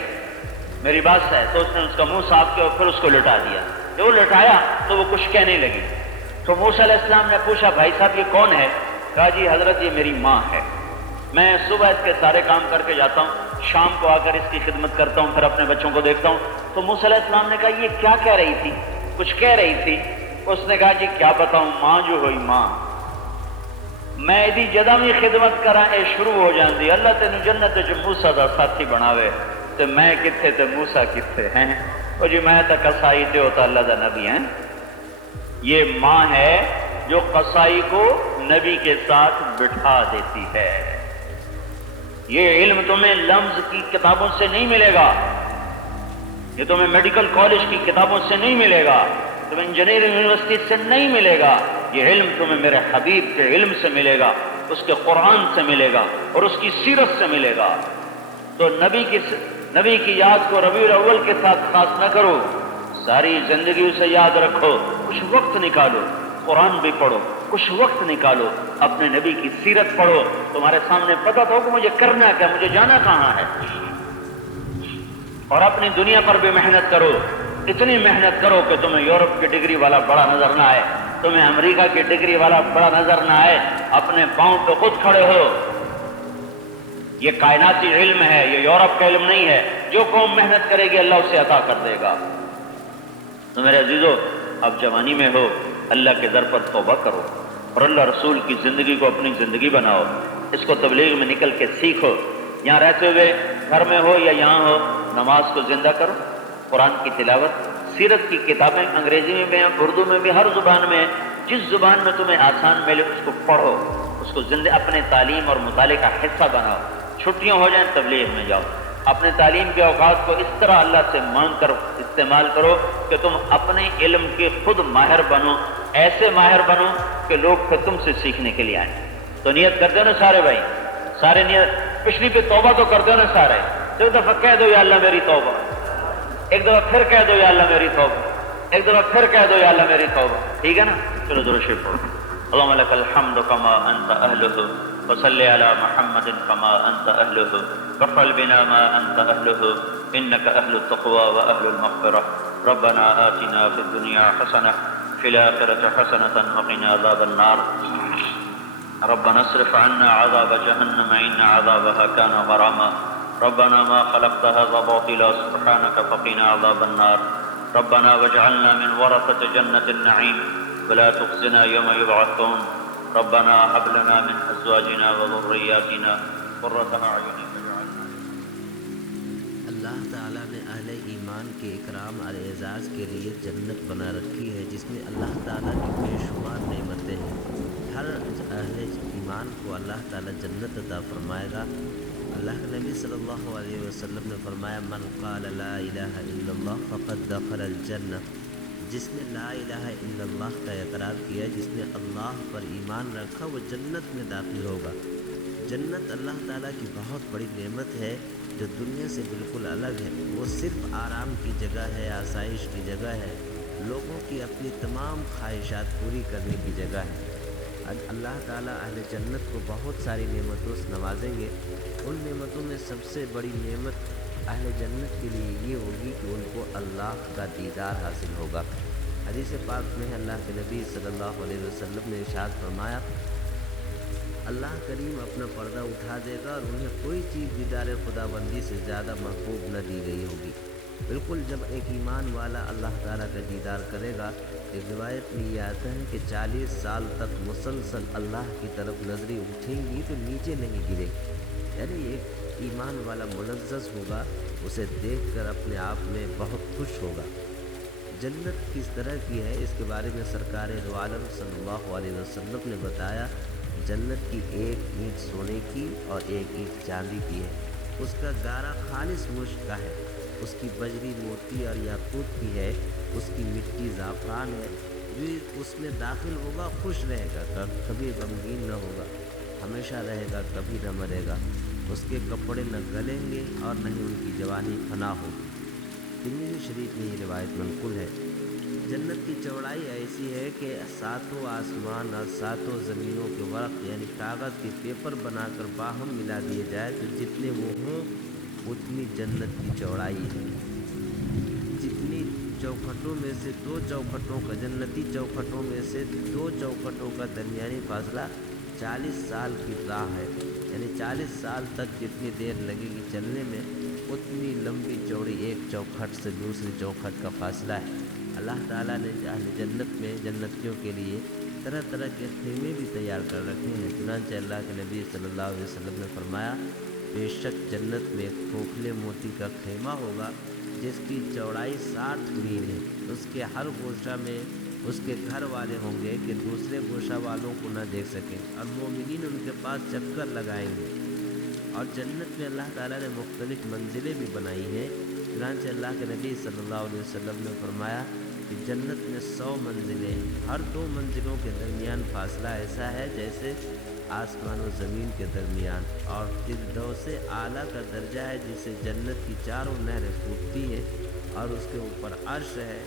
میری بات ہے. تو اس نے اس کا منہ صاف کیا اور پھر اس کو لٹا دیا. جب وہ لٹایا تو وہ کچھ کہنے لگی. تو موسیٰ علیہ السلام نے پوچھا بھائی صاحب یہ کون ہے؟ کہا جی حضرت یہ میری ماں ہے. میں صبح اس کے سارے کام کر کے جاتا ہوں، شام کو آ کر اس کی خدمت کرتا ہوں، پھر اپنے بچوں کو دیکھتا ہوں. تو موسیٰ علیہ السلام نے کہا یہ کیا کہہ رہی تھی؟ کچھ کہہ رہی تھی. اس نے کہا جی کیا بتاؤں، ماں جو ہوئی ماں، میں دی جدہ میں خدمت کرا اے شروع ہو جاندی. اللہ تینو جنت جو موسیٰ دا ساتھی بناوے تے میں کتھے تے موسیٰ کتھے ہیں. اور جی میں تا قصائی تے ہوتا اللہ دا نبی ہیں. یہ ماں ہے جو قصائی کو نبی کے ساتھ بٹھا دیتی ہے. یہ علم تمہیں لمز کی کتابوں سے نہیں ملے گا، یہ تمہیں میڈیکل کالج کی کتابوں سے نہیں ملے گا، تمہیں انجینئرنگ یونیورسٹی سے نہیں ملے گا. یہ علم تمہیں میرے حبیب کے علم سے ملے گا، اس کے قرآن سے ملے گا اور اس کی سیرت سے ملے گا. تو نبی کی یاد کو ربیع الاول کے ساتھ خاص نہ کرو، ساری زندگی اسے یاد رکھو. کچھ وقت نکالو، قرآن بھی پڑھو، کچھ وقت نکالو، اپنے نبی کی سیرت پڑھو. تمہارے سامنے پتہ تو ہو کہ مجھے کرنا کیا، مجھے جانا کہاں ہے. اور اپنی دنیا پر بھی محنت کرو. اتنی محنت کرو کہ تمہیں یورپ کی ڈگری والا بڑا نظر نہ آئے، تمہیں امریکہ کی ڈگری والا بڑا نظر نہ آئے. اپنے پاؤں پہ خود کھڑے ہو. یہ کائناتی علم ہے، یہ یورپ کا علم نہیں ہے. جو قوم محنت کرے گی اللہ اسے عطا کر دے گا. تو میرے عزیزو، اب جوانی میں ہو، اللہ کے در پر توبہ کرو اور اللہ رسول کی زندگی کو اپنی زندگی بناؤ. اس کو تبلیغ میں نکل کے سیکھو. یہاں رہتے ہوئے گھر میں ہو یا یہاں ہو، نماز کو زندہ کرو، قرآن کی تلاوت، سیرت کی کتابیں انگریزی میں بھی ہیں، اردو میں بھی، ہر زبان میں. جس زبان میں تمہیں آسان ملے اس کو پڑھو، اس کو زندہ اپنے تعلیم اور مطالعے کا حصہ بناؤ. چھٹیاں ہو جائیں تبلیغ میں جاؤ. اپنے تعلیم کے اوقات کو اس طرح اللہ سے مانگ کر استعمال کرو کہ تم اپنے علم کے خود ماہر بنو. ایسے ماہر بنو کہ لوگ پھر تم سے سیکھنے کے لیے آئیں. تو نیت کرتے ہو نا سارے بھائی، سارے نیت پچھلی پہ توبہ تو کر دو نا سارے، ایک دفعہ کہہ دو یا اللہ میری توبہ، ایک دفعہ پھر کہہ دو یا اللہ میری توبہ، ایک دفعہ پھر کہہ دو یا اللہ میری توبہ، ٹھیک ہے نا؟ چلو درود شریف پڑھو۔ اللہم لک الحمد کما انت اہلہ وصلی علی محمد کما انت اہلہ وافعل بنا ما انت اہلہ انک اہل التقوی واہل المغفرہ ربنا آتنا فی الدنیا حسنہ فی الآخرة حسنة وقنا عذاب النار ربنا اصرف عنا عذاب جهنم إن عذابها كان غراما ربنا ما خلقت هذا باطلا سبحانك فقنا عذاب النار ربنا واجعلنا من ورثة جنة النعيم ولا تخزنا يوم يبعثون ربنا هب لنا من أزواجنا وذرياتنا قرة أعين واجعلنا اللہ تعالیٰ نے اہل ایمان کے اکرام اور اعزاز کے لیے جنت بنا رکھی ہے جس میں اللہ تعالیٰ کی بے شمار نعمتیں ہیں۔ ہر اہل ایمان کو اللہ تعالیٰ جنت عطا فرمائے گا۔ اللہ کے نبی صلی اللہ علیہ وسلم نے فرمایا من قال لا الہ الا اللہ فقد دخل الجنہ، جس نے لا الہ الا اللہ کا اقرار کیا، جس نے اللہ پر ایمان رکھا، وہ جنت میں داخل ہوگا۔ جنت اللہ تعالیٰ کی بہت بڑی نعمت ہے جو دنیا سے بالکل الگ ہے۔ وہ صرف آرام کی جگہ ہے، آسائش کی جگہ ہے، لوگوں کی اپنی تمام خواہشات پوری کرنے کی جگہ ہے۔ اللہ تعالیٰ اہل جنت کو بہت ساری نعمتوں سے نوازیں گے۔ ان نعمتوں میں سب سے بڑی نعمت اہل جنت کے لیے یہ ہوگی کہ ان کو اللہ کا دیدار حاصل ہوگا۔ حدیث پاک میں اللہ کے نبی صلی اللہ علیہ وسلم نے ارشاد فرمایا اللہ کریم اپنا پردہ اٹھا دے گا اور انہیں کوئی چیز دیدار خدا بندی سے زیادہ محبوب نہ دی گئی ہوگی۔ بالکل جب ایک ایمان والا اللہ تعالیٰ کا دیدار کرے گا، ایک روایت میں یہ آتا ہے کہ 40 سال تک مسلسل اللہ کی طرف نظریں اٹھیں گی تو نیچے نہیں گرے، یعنی ایک ایمان والا ملذذ ہوگا، اسے دیکھ کر اپنے آپ میں بہت خوش ہوگا۔ جنت کس طرح کی ہے اس کے بارے میں سرکار دو عالم صلی اللہ علیہ وسلم نے بتایا جنت کی ایک اینٹ سونے کی اور ایک اینٹ چاندی کی ہے، اس کا گارا خالص مشک کا ہے، اس کی بجری موتی اور یاقوت کی ہے، اس کی مٹی زعفران ہے۔ جو اس میں داخل ہوگا خوش رہے گا، کبھی غمگین نہ ہوگا، ہمیشہ رہے گا، کبھی نہ مرے گا، اس کے کپڑے نہ گلیں گے اور نہ ہی ان کی جوانی فنا ہوگی۔ ترمذی شریف میں یہ روایت منقول ہے۔ جنت کی چوڑائی ایسی ہے کہ 7 آسمان اور 7 زمینوں کے ورق یعنی کاغذ کے پیپر بنا کر باہم ملا دیے جائے تو جتنے وہ ہوں اتنی جنت کی چوڑائی ہے۔ جتنی چوکھٹوں میں سے 2 چوکھٹوں کا جنتی چوکھٹوں میں سے 2 چوکھٹوں کا درمیانی فاصلہ 40 سال کی راہ ہے، یعنی 40 سال تک جتنی دیر لگے گی چلنے میں اتنی لمبی چوڑی ایک چوکھٹ سے دوسری چوکھٹ کا فاصلہ ہے۔ اللہ تعالیٰ نے اہل جنت میں جنتیوں کے لیے طرح طرح کے خیمے بھی تیار کر رکھے ہیں۔ چنانچہ اللہ کے نبی صلی اللہ علیہ وسلم نے فرمایا بے شک جنت میں ایک کھوکھلے موتی کا خیمہ ہوگا جس کی چوڑائی 60 میل ہے، اس کے ہر گوشہ میں اس کے گھر والے ہوں گے کہ دوسرے گوشہ والوں کو نہ دیکھ سکیں، اور مومنین ان کے پاس چکر لگائیں گے۔ اور جنت میں اللہ تعالیٰ نے مختلف منزلیں بھی بنائی ہیں۔ چنانچہ اللہ کے نبی صلی اللہ علیہ وسلم نے فرمایا کہ جنت میں 100 منزلیں ہیں، ہر 2 منزلوں کے درمیان فاصلہ ایسا ہے جیسے آسمان و زمین کے درمیان، اور فردوس اعلیٰ کا درجہ ہے جسے جنت کی 4 نہریں پھوٹتی ہیں اور اس کے اوپر عرش ہے۔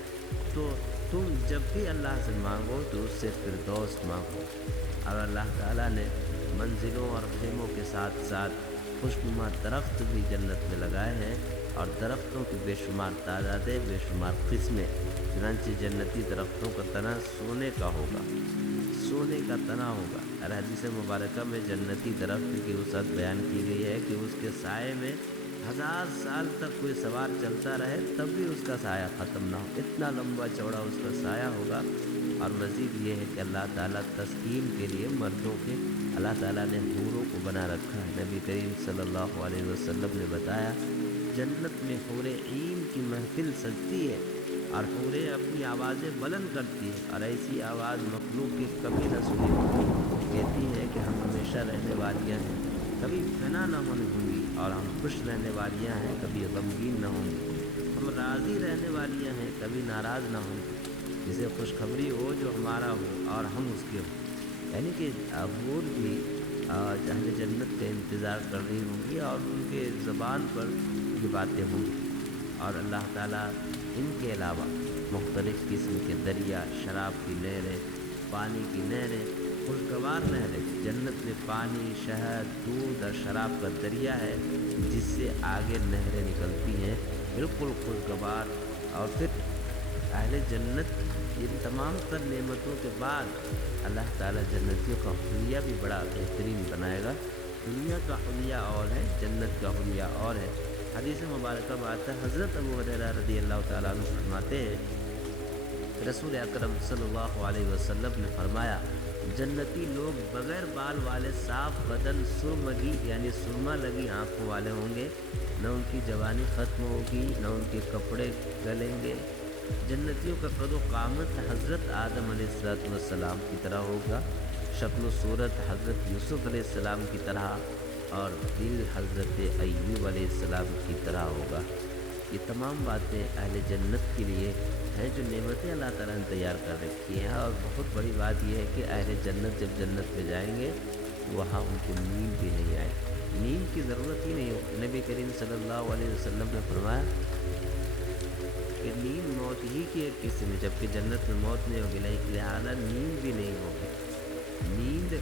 تو تم جب بھی اللہ سے مانگو تو اس سے فردوس مانگو۔ اور اللہ تعالیٰ نے منزلوں اور خیموں کے ساتھ ساتھ خوشنما درخت بھی جنت میں لگائے ہیں، اور درختوں کی بے شمار تعدادیں، بے شمار قسمیں۔ چنانچہ جنتی درختوں کا تنا سونے کا ہوگا، سونے کا تنا ہوگا۔ اور حدیث مبارکہ میں جنتی درخت کی وسعت بیان کی گئی ہے کہ اس کے سائے میں 1000 سال تک کوئی سوار چلتا رہے تب بھی اس کا سایہ ختم نہ ہو، اتنا لمبا چوڑا اس کا سایہ ہوگا۔ اور مزید یہ ہے کہ اللہ تعالیٰ تسکین کے لیے مردوں کے اللہ تعالیٰ نے حوروں کو بنا رکھا ہے۔ نبی کریم صلی اللہ علیہ وسلم نے بتایا جنت میں حور عین کی محفل سجتی ہے اور حوریں اپنی آوازیں بلند کرتی ہیں، اور ایسی آواز مخلوق کی کبھی نہ سنی ہوگی۔ کہتی ہیں کہ ہم ہمیشہ رہنے والیاں ہیں، کبھی فنا نہ ہوں گی، اور ہم خوش رہنے والیاں ہیں، کبھی غمگین نہ ہوں گی، ہم راضی رہنے والیاں ہیں، کبھی ناراض نہ ہوں گی، جسے خوشخبری ہو جو ہمارا ہو اور ہم اس کے ہوں۔ یعنی کہ حور بھی اہل جنت کا انتظار کر رہی ہوں گی اور ان کے زبان پر یہ باتیں ہوں گی۔ اور اللہ تعالیٰ ان کے علاوہ مختلف قسم کے دریا، شراب کی نہریں، پانی کی نہریں، خوشگوار نہریں، جنت میں پانی، شہد، دودھ اور شراب کا دریا ہے جس سے آگے نہریں نکلتی ہیں بالکل خوشگوار۔ اور پھر اہل جنت ان تمام تر نعمتوں کے بعد اللہ تعالیٰ جنتیوں کا حلیہ بھی بڑا بہترین بنائے گا۔ دنیا کا حلیہ اور ہے، جنت کا حلیہ اور ہے۔ حدیث مبارکہ میں آتا ہے، حضرت ابو ہریرہ رضی اللہ تعالیٰ عنہ فرماتے ہیں، رسول اکرم صلی اللہ علیہ وسلم نے فرمایا، جنتی لوگ بغیر بال والے صاف بدن، سرمگی یعنی سرما لگی آنکھوں والے ہوں گے، نہ ان کی جوانی ختم ہوگی، نہ ان کے کپڑے گلیں گے۔ جنتیوں کا قد و قامت حضرت آدم علیہ السلام کی طرح ہوگا، شکل و صورت حضرت یوسف علیہ السلام کی طرح، اور دل حضرت ایوب علیہ السلام کی طرح ہوگا۔ یہ تمام باتیں اہل جنت کے لیے ہیں جو نعمتیں اللہ تعالیٰ نے تیار کر رکھی ہیں۔ اور بہت بڑی بات یہ ہے کہ اہل جنت جب جنت میں جائیں گے وہاں ان کو نیند بھی نہیں آئے، نیند کی ضرورت ہی نہیں ہوگی۔ نبی کریم صلی اللہ علیہ وسلم نے فرمایا کہ نیند موت ہی کی ایک قسم ہے، جبکہ جنت میں موت نہیں ہوگی، لہٰذا نیند بھی نہیں ہوگی۔ نیند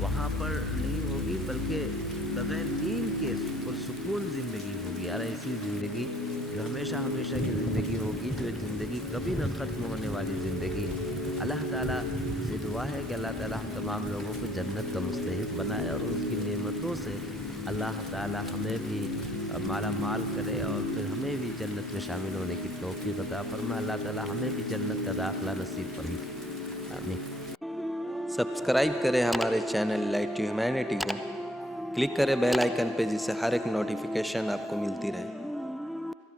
وہاں پر نہیں ہوگی بلکہ بغیر نیند کے پرسکون زندگی ہوگی، اور ایسی زندگی جو ہمیشہ ہمیشہ کی زندگی ہوگی، جو زندگی کبھی نہ ختم ہونے والی زندگی ہے۔ اللہ تعالیٰ سے دعا ہے کہ اللہ تعالیٰ ہم تمام لوگوں کو جنت کا مستحق بنائے، اور اس کی نعمتوں سے اللہ تعالیٰ ہمیں بھی مالا مال کرے، اور پھر ہمیں بھی جنت میں شامل ہونے کی توفیق عطا فرمائے۔ اللہ تعالیٰ ہمیں بھی جنت کا داخلہ نصیب فرمائے، آمین۔ سبسکرائب کریں ہمارے چینل لائٹ ٹو ہیومینٹی کو، کلک کریں بیل آئیکن پہ جس سے ہر ایک نوٹیفیکیشن آپ کو ملتی رہے۔